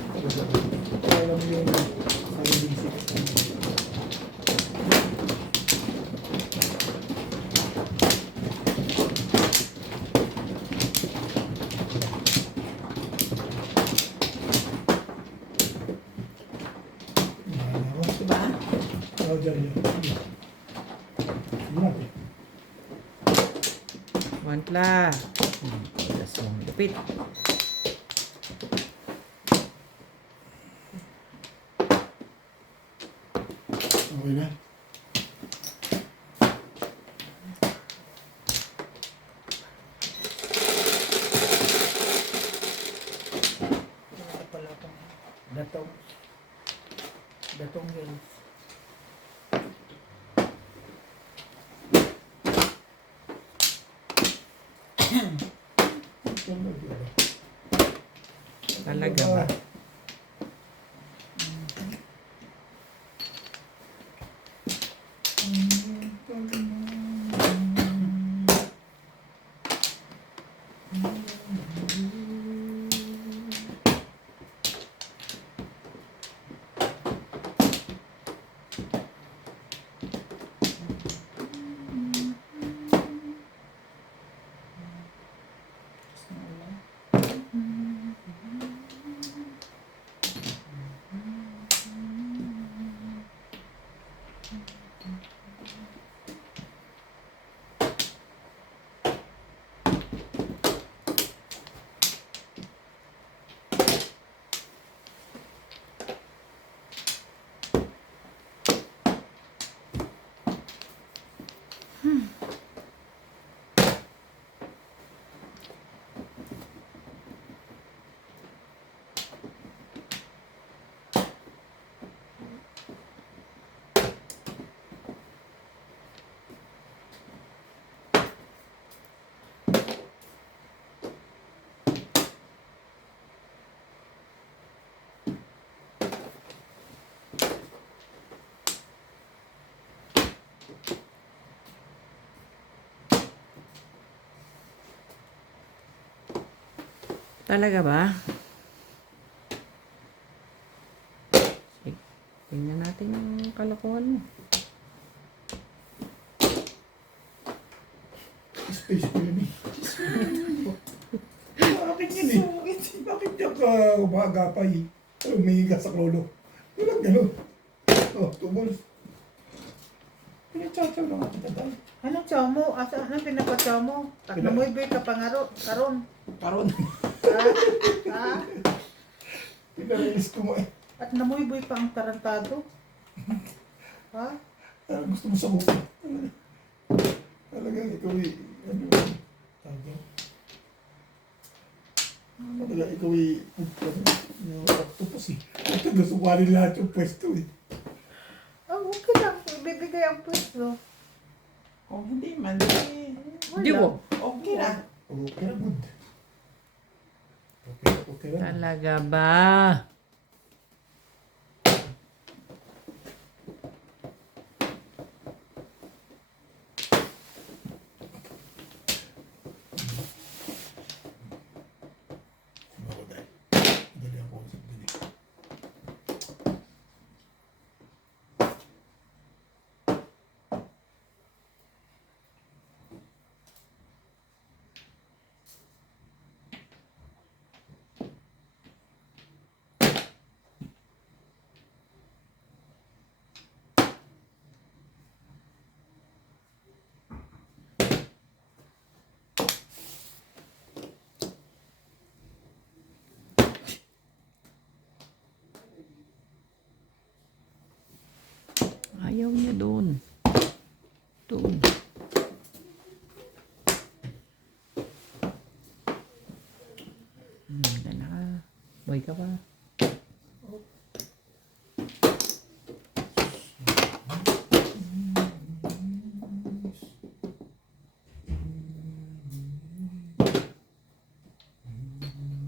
Alam mo yung sariling sikat. Diba? Oh, dyan yan. Sige natin. Wantla. Tapos yung lupit. Okay na. Wala pala akong datong. Datong hills. Talaga ba? Talaga ba? Sige, tingnan natin ang kalokohan mo. Space ko yun eh. Bakit yun eh? Bakit yung umagapay? Umihiga sa klolo. Walang gano'n. Oh, tubos. Pinagtsatsaw lang ako tatay. Anong chow mo? Anong pinapatsaw mo? At namuybay ka pangaro, karon. Karon. Ha? Pinarelease ko mo eh. At namuybay pa ang tarantado. Ha? Gusto mo sa buka. Talagang ikaw eh. Ano? Taga. Talaga ikaw eh. Octopus eh. Ito gusto ko rin lahat yung pwesto eh. Oh, okay lang. Ibibigay ang pwesto. Kung hindi man, eh, Di ko. okay na. Okay na good. Okay na. Talaga ba? Ako dahil. Dali ako. Dali. Ayaw niya doon. Doon. Dala ka. Boy ka pa.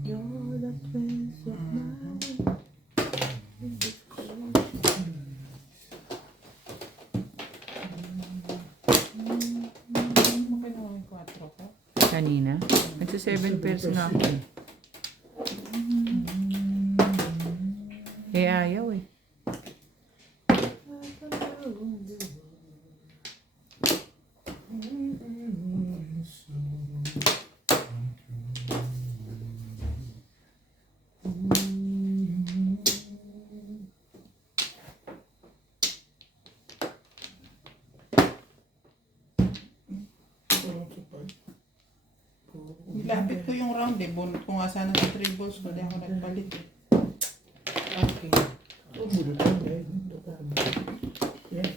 You're the prince of mine. Okay na yung 4 ko. Kanina? Nagsa 7 pairs nga ako eh. Eh, ayaw eh. Nilapit ko yung round eh. Bunot ko nga sana sa 3 balls ko. Di ako nagpalit eh. Okay. Umulo tayo dahil. Yan.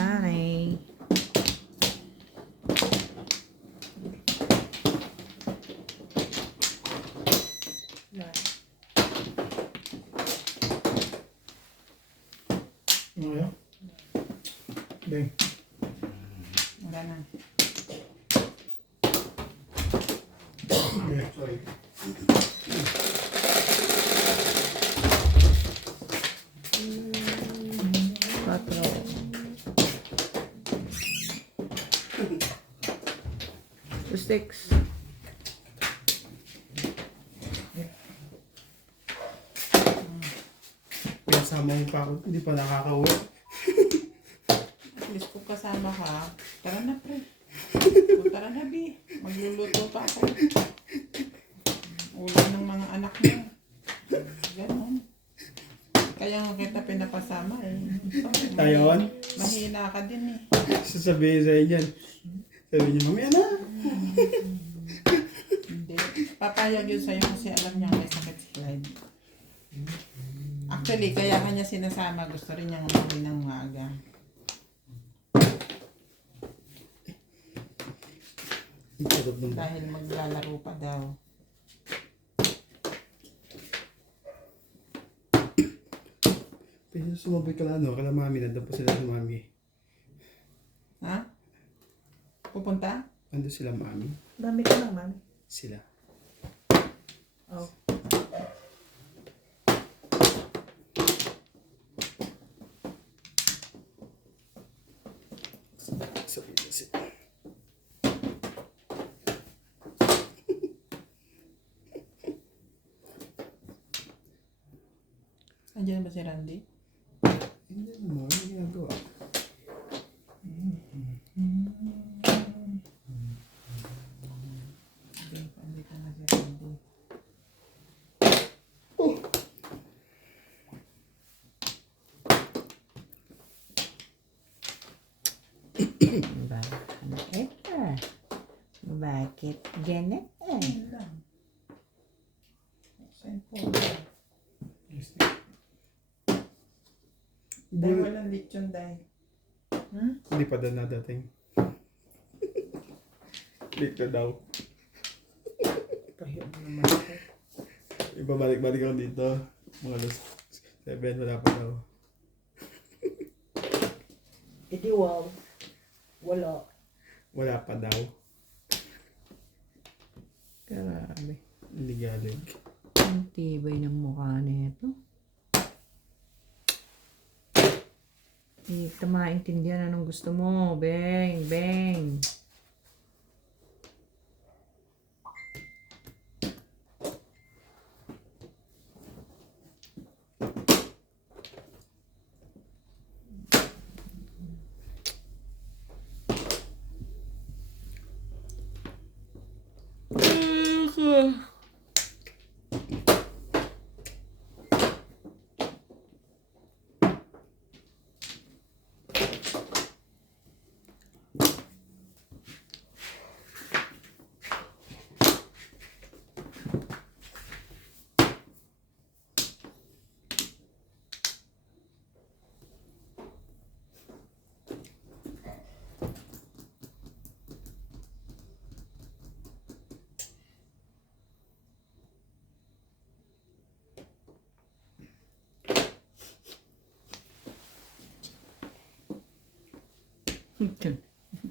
Alay. Ano yan? Beng. Wala na. Yeah, sorry. Quatro. Six. Pinasama mo pa ako, hindi pa nakakauwi. kasama ka, tara na pre. O, tara na bi. Magluluto pa ako. Ulam ng mga anak mo. Ganon. Kaya nga kita pinapasama eh. Ayun. Mahina ka din eh. Sasabihin sa inyo. Sabi niyo, mamaya na. Hindi. Papayag yun sa'yo kasi alam niya may sakit si Clyde. Actually, kaya kanya sinasama. Gusto rin niyang umuwi ng maaga. Ang sarap ng Dahil maglalaro pa daw. Pwede sumabay ka lang, no? Kala mami, nandun pa sila sa mami. Ha? Pupunta? Nandun sila mami. Dami ka lang, mami. Sila. Oh. Sabi na sila. Andiyan ba si Randy? Hindi naman, ano ginagawa? Hindi ka na si Randy. Bakit ganun? Ayun lang. Cellphone. Dahil walang lechon dahil. Hindi pa daw nadating. Dito daw. Kahiyo mo naman ako. Ibabalik-balik ako dito. Mga alas 7, wala pa daw. Hindi wow. Wala. Wala pa daw. Grabe. Hindi galing. Ang tibay ng mukha nito. Hindi kita maintindihan anong gusto mo. Beng, beng.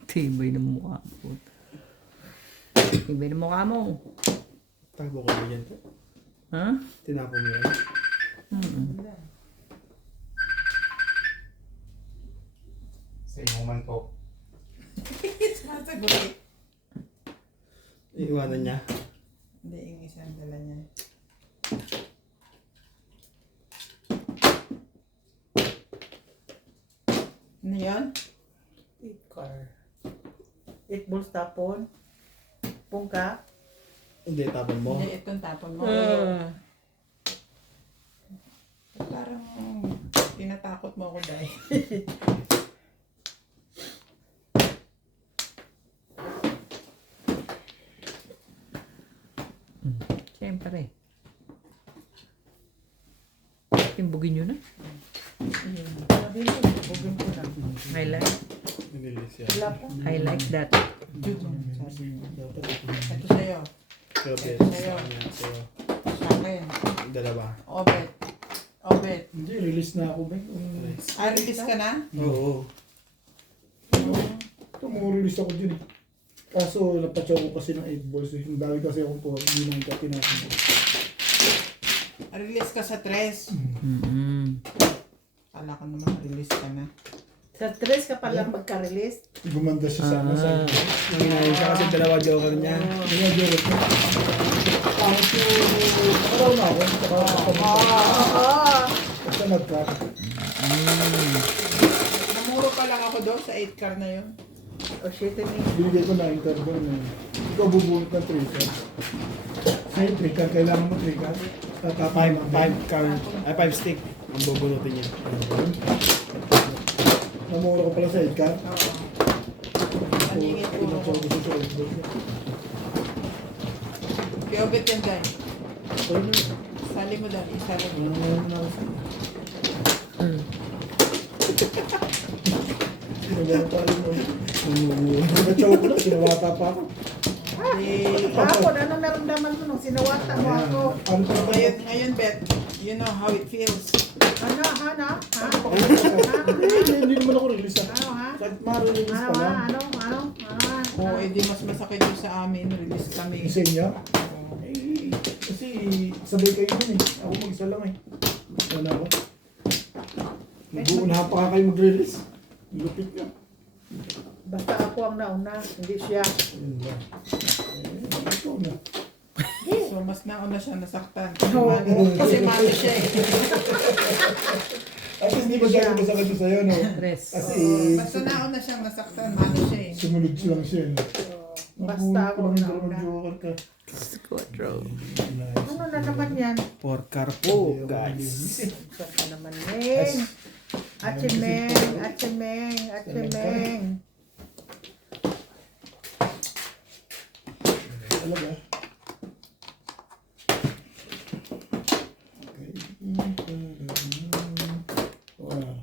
Tibay ng mukha mo. Tibay ng mukha mo. Tago ko ba yan? Ha? Tinapon mo yan? Sa inuman ko. Masagot eh. Iiwanan niya. Hindi, yung isang dala niya. Ano yun? 8 car. 8 balls tapon. Pungka. Hindi, tapon mo. Hindi, itong tapon mo. Parang tinatakot mo ako dahil. Siyempre. Timbugin nyo na. Sabi mo, bugin ko na. I like, Nililis yan. Wala pa. I like that. Sabi niya. Ito sa'yo. Pero bet, Sa'yo. sa kanya, sa'yo. Sa akin. Dalawa. Obet. Obet. Hindi, release na ako, Ben. Ah, release ka na? Oo. Ito, release ako dun eh. Kaso, napatsaw ko kasi ng 8 balls. Yung dami kasi akong po, hindi nang katinapin. Release ka sa 3. Kala ko naman release ka na. Sa 3 ka pa lang magka-release. Gumanda siya sa ano, sabi ko. Nangyayari siya kasi dalawa joker niya. Kaya joke ko. Tapos yung, nakaraw na ako. Basta nagka. Namuro pa lang ako doon sa 8 car na yun. O shit, ni. Binigay ko 9 car doon. Ikaw bubunot ng 3 car. Sa'yo 3 car, kailangan mo 3 car. Tatapay mo. 5 car, ay 5 stick ang bubunutin niya. Namura ko pala sa 8 car. Oo. Maningit po ako. Pinapagawa ko sa 8 car. Piobit yan dyan. Sorry na. Sali mo dyan. Isali mo. Ano na ako sa'yo? Sinawata rin mo. Nag-chow ko na, sinawata pa ako. Hapon, anong naramdaman mo nung sinawata mo ako? Ano pa ba yun? Ngayon, Bet, you know how it feels. Ano, ha? Hindi naman ako release ah. Ano, ha? Kahit ma-release Ano, pa lang. ha? Oo, edi mas masakit yung sa amin. Release kami. Isa niya? Eh, kasi sabay kayo dun eh. Ako mag-isa lang eh. Wala ako. Nag-uunahan pa ka kayo mag-release. Lupit ka. Basta ako ang nauna, hindi siya. Ayun ba? Ito na. So, mas nauna siya nasaktan. Kasi mali siya eh. At least hindi ba siya masakit yung sa'yo, no? Tres. Kasi Basta nauna siyang nasaktan. Mali siya eh. sumunod lang siya. No? Basta ako ang nauna. Joker ka. Squadron. Nice. Ano na naman yan? 4 car po, guys. Saan ka naman, Meng? Achimeng. Talaga. Okay. Wow.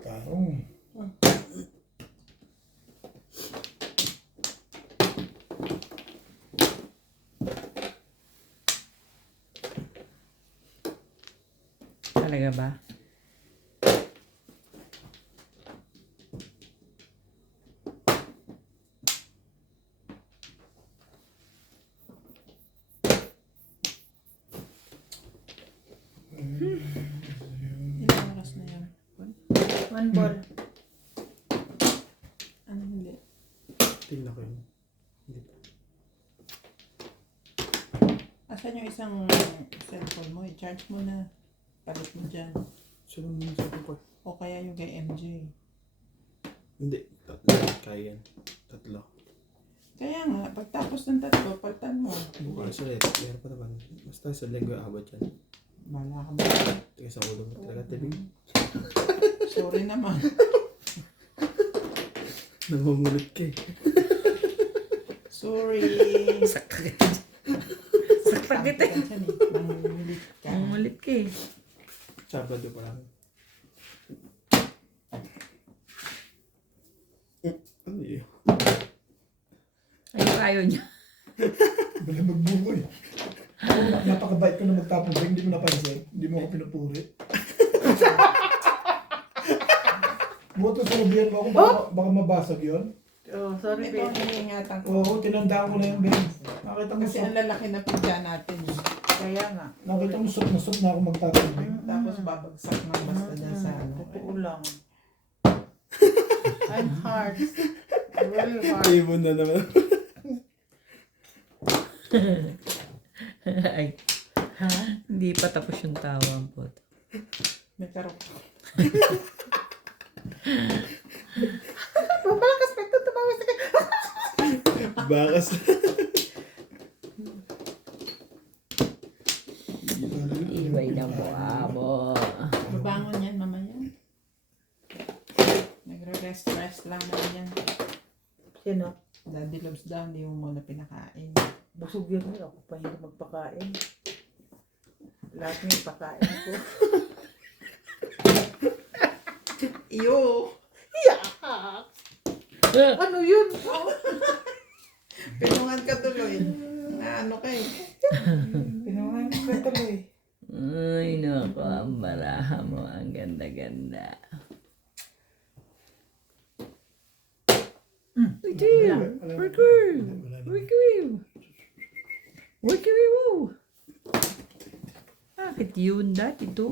Tarong. Talaga ba? Ilang oras na yan? One ball. Ano hindi? Tingnan ko yun. Asan yung isang cellphone mo? I-charge mo na. Palit mo dyan. Sino mo sa ko? O kaya yung kay MJ. Hindi, 3. Kaya yan. 3. Kaya nga, pagtapos ng 3, palitan mo. Bukas ulit. Meron pa naman. Basta sa linggo abot yan. Bala ka ba? Tingnan sa ulo mo talaga, tibig. Sorry naman. Namumulit ka eh. Sorry. Sakit. Sakit eh. Nangulit ka. Umulit ka eh. Sabado pa lang. Ano yun? Ayaw niya. Bala magbuko eh. Ako, napakabait ko na magtapon rin, hindi mo napansin. Hindi mo ako pinupuri. Buto sa lubihan mo ako, baka mabasag yun. Oh, sorry, Ito, babe. iniingatan ko. Oo, tinandaan ko na yun, Ben. Nakita mo, Kasi ang lalaki na pigya natin. Kaya nga. nakita mo, suot na suot na ako magtapon rin. Tapos babagsak ng basta dyan sa ano. Totoo lang. I'm hard. Really hard. Ibon na naman. Ay. Ha? Hindi pa tapos yung tawa po. May karok. Pabalakas pa ito, tumawa sa kayo. Bakas. Ibay na mo, amo. Babangon yan, mamaya. Nagre-rest lang naman yan. Sino? Daddy loves daw, hindi mo muna pinakain. Busog yun. Ako pa hindi magpakain. Lahat ng pakain ko. Iyo! Ano yun? Pinungan ka tuloy. Na ano ka eh. Pinungan ka tuloy. Ay, naku, ang baraha mo. Ang ganda-ganda. Bakit yun, Dad? Ito.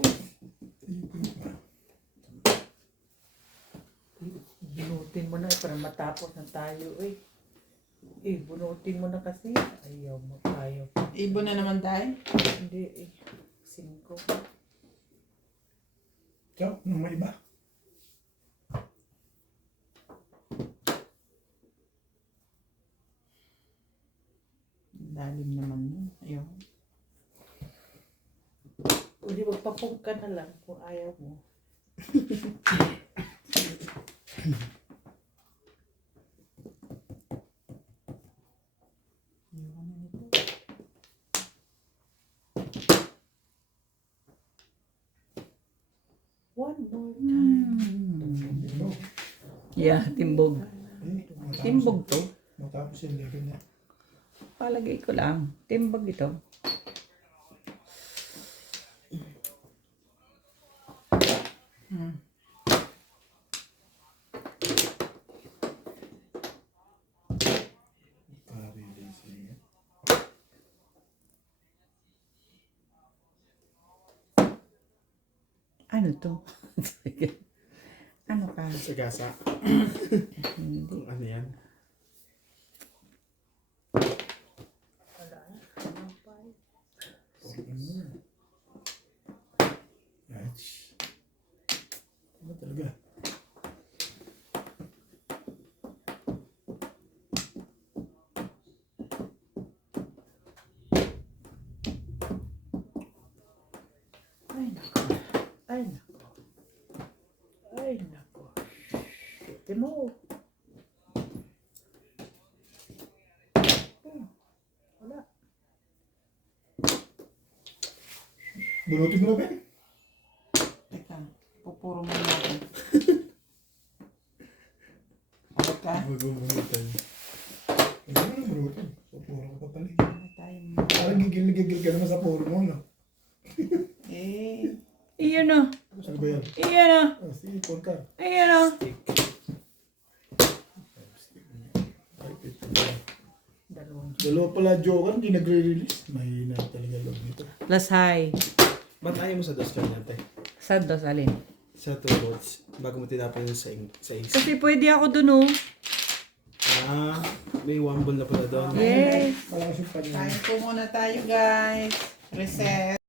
Binutin mo na para matapos na tayo eh. bunutin mo na kasi. Ayaw mo. Ayaw. Ibon na naman tayo. Hindi 5. Tiyo, nung may iba. Lalim naman yun. Ayaw. Pwede magpapong ka na lang kung ayaw mo. Ayaw na nito. One more time. No. Yeah, timbog. Timbog to. Matapos yung level niya. Palagay ko lang. Timbog ito. Grabe yung laser niya. Ano to? Ano ka? Sagasa. Hindi. Kung ano yan. Wala. Yatch. Ano talaga? Ay, nako. Ay, nako. Ay, nako. Ito mo. Wala. Bunutin mo na, Ben. Teka, pupuro mo natin. Okay ka? Bunutin. Hindi mo na bunutin. Puro ka pa pala. Ano tayo? Parang gigil-gigil ka naman sa puro mo, no? Iyan na. Ano ba yan? Iyan na. Ah, sige, puro ka. Iyan na. Dalawa pala joker, hindi nagre-release. Mahina talaga loob nito. Lasay. Ba't ayaw mo sa dos kanya natin? Sa dos alin? Sa 2 volts. Bago mo tinapon yung sa AC. Kasi pwede ako dun oh. Ah, may 1 volt na pala doon. Yes. Malakas yung panya. Kain po muna tayo guys. Reset.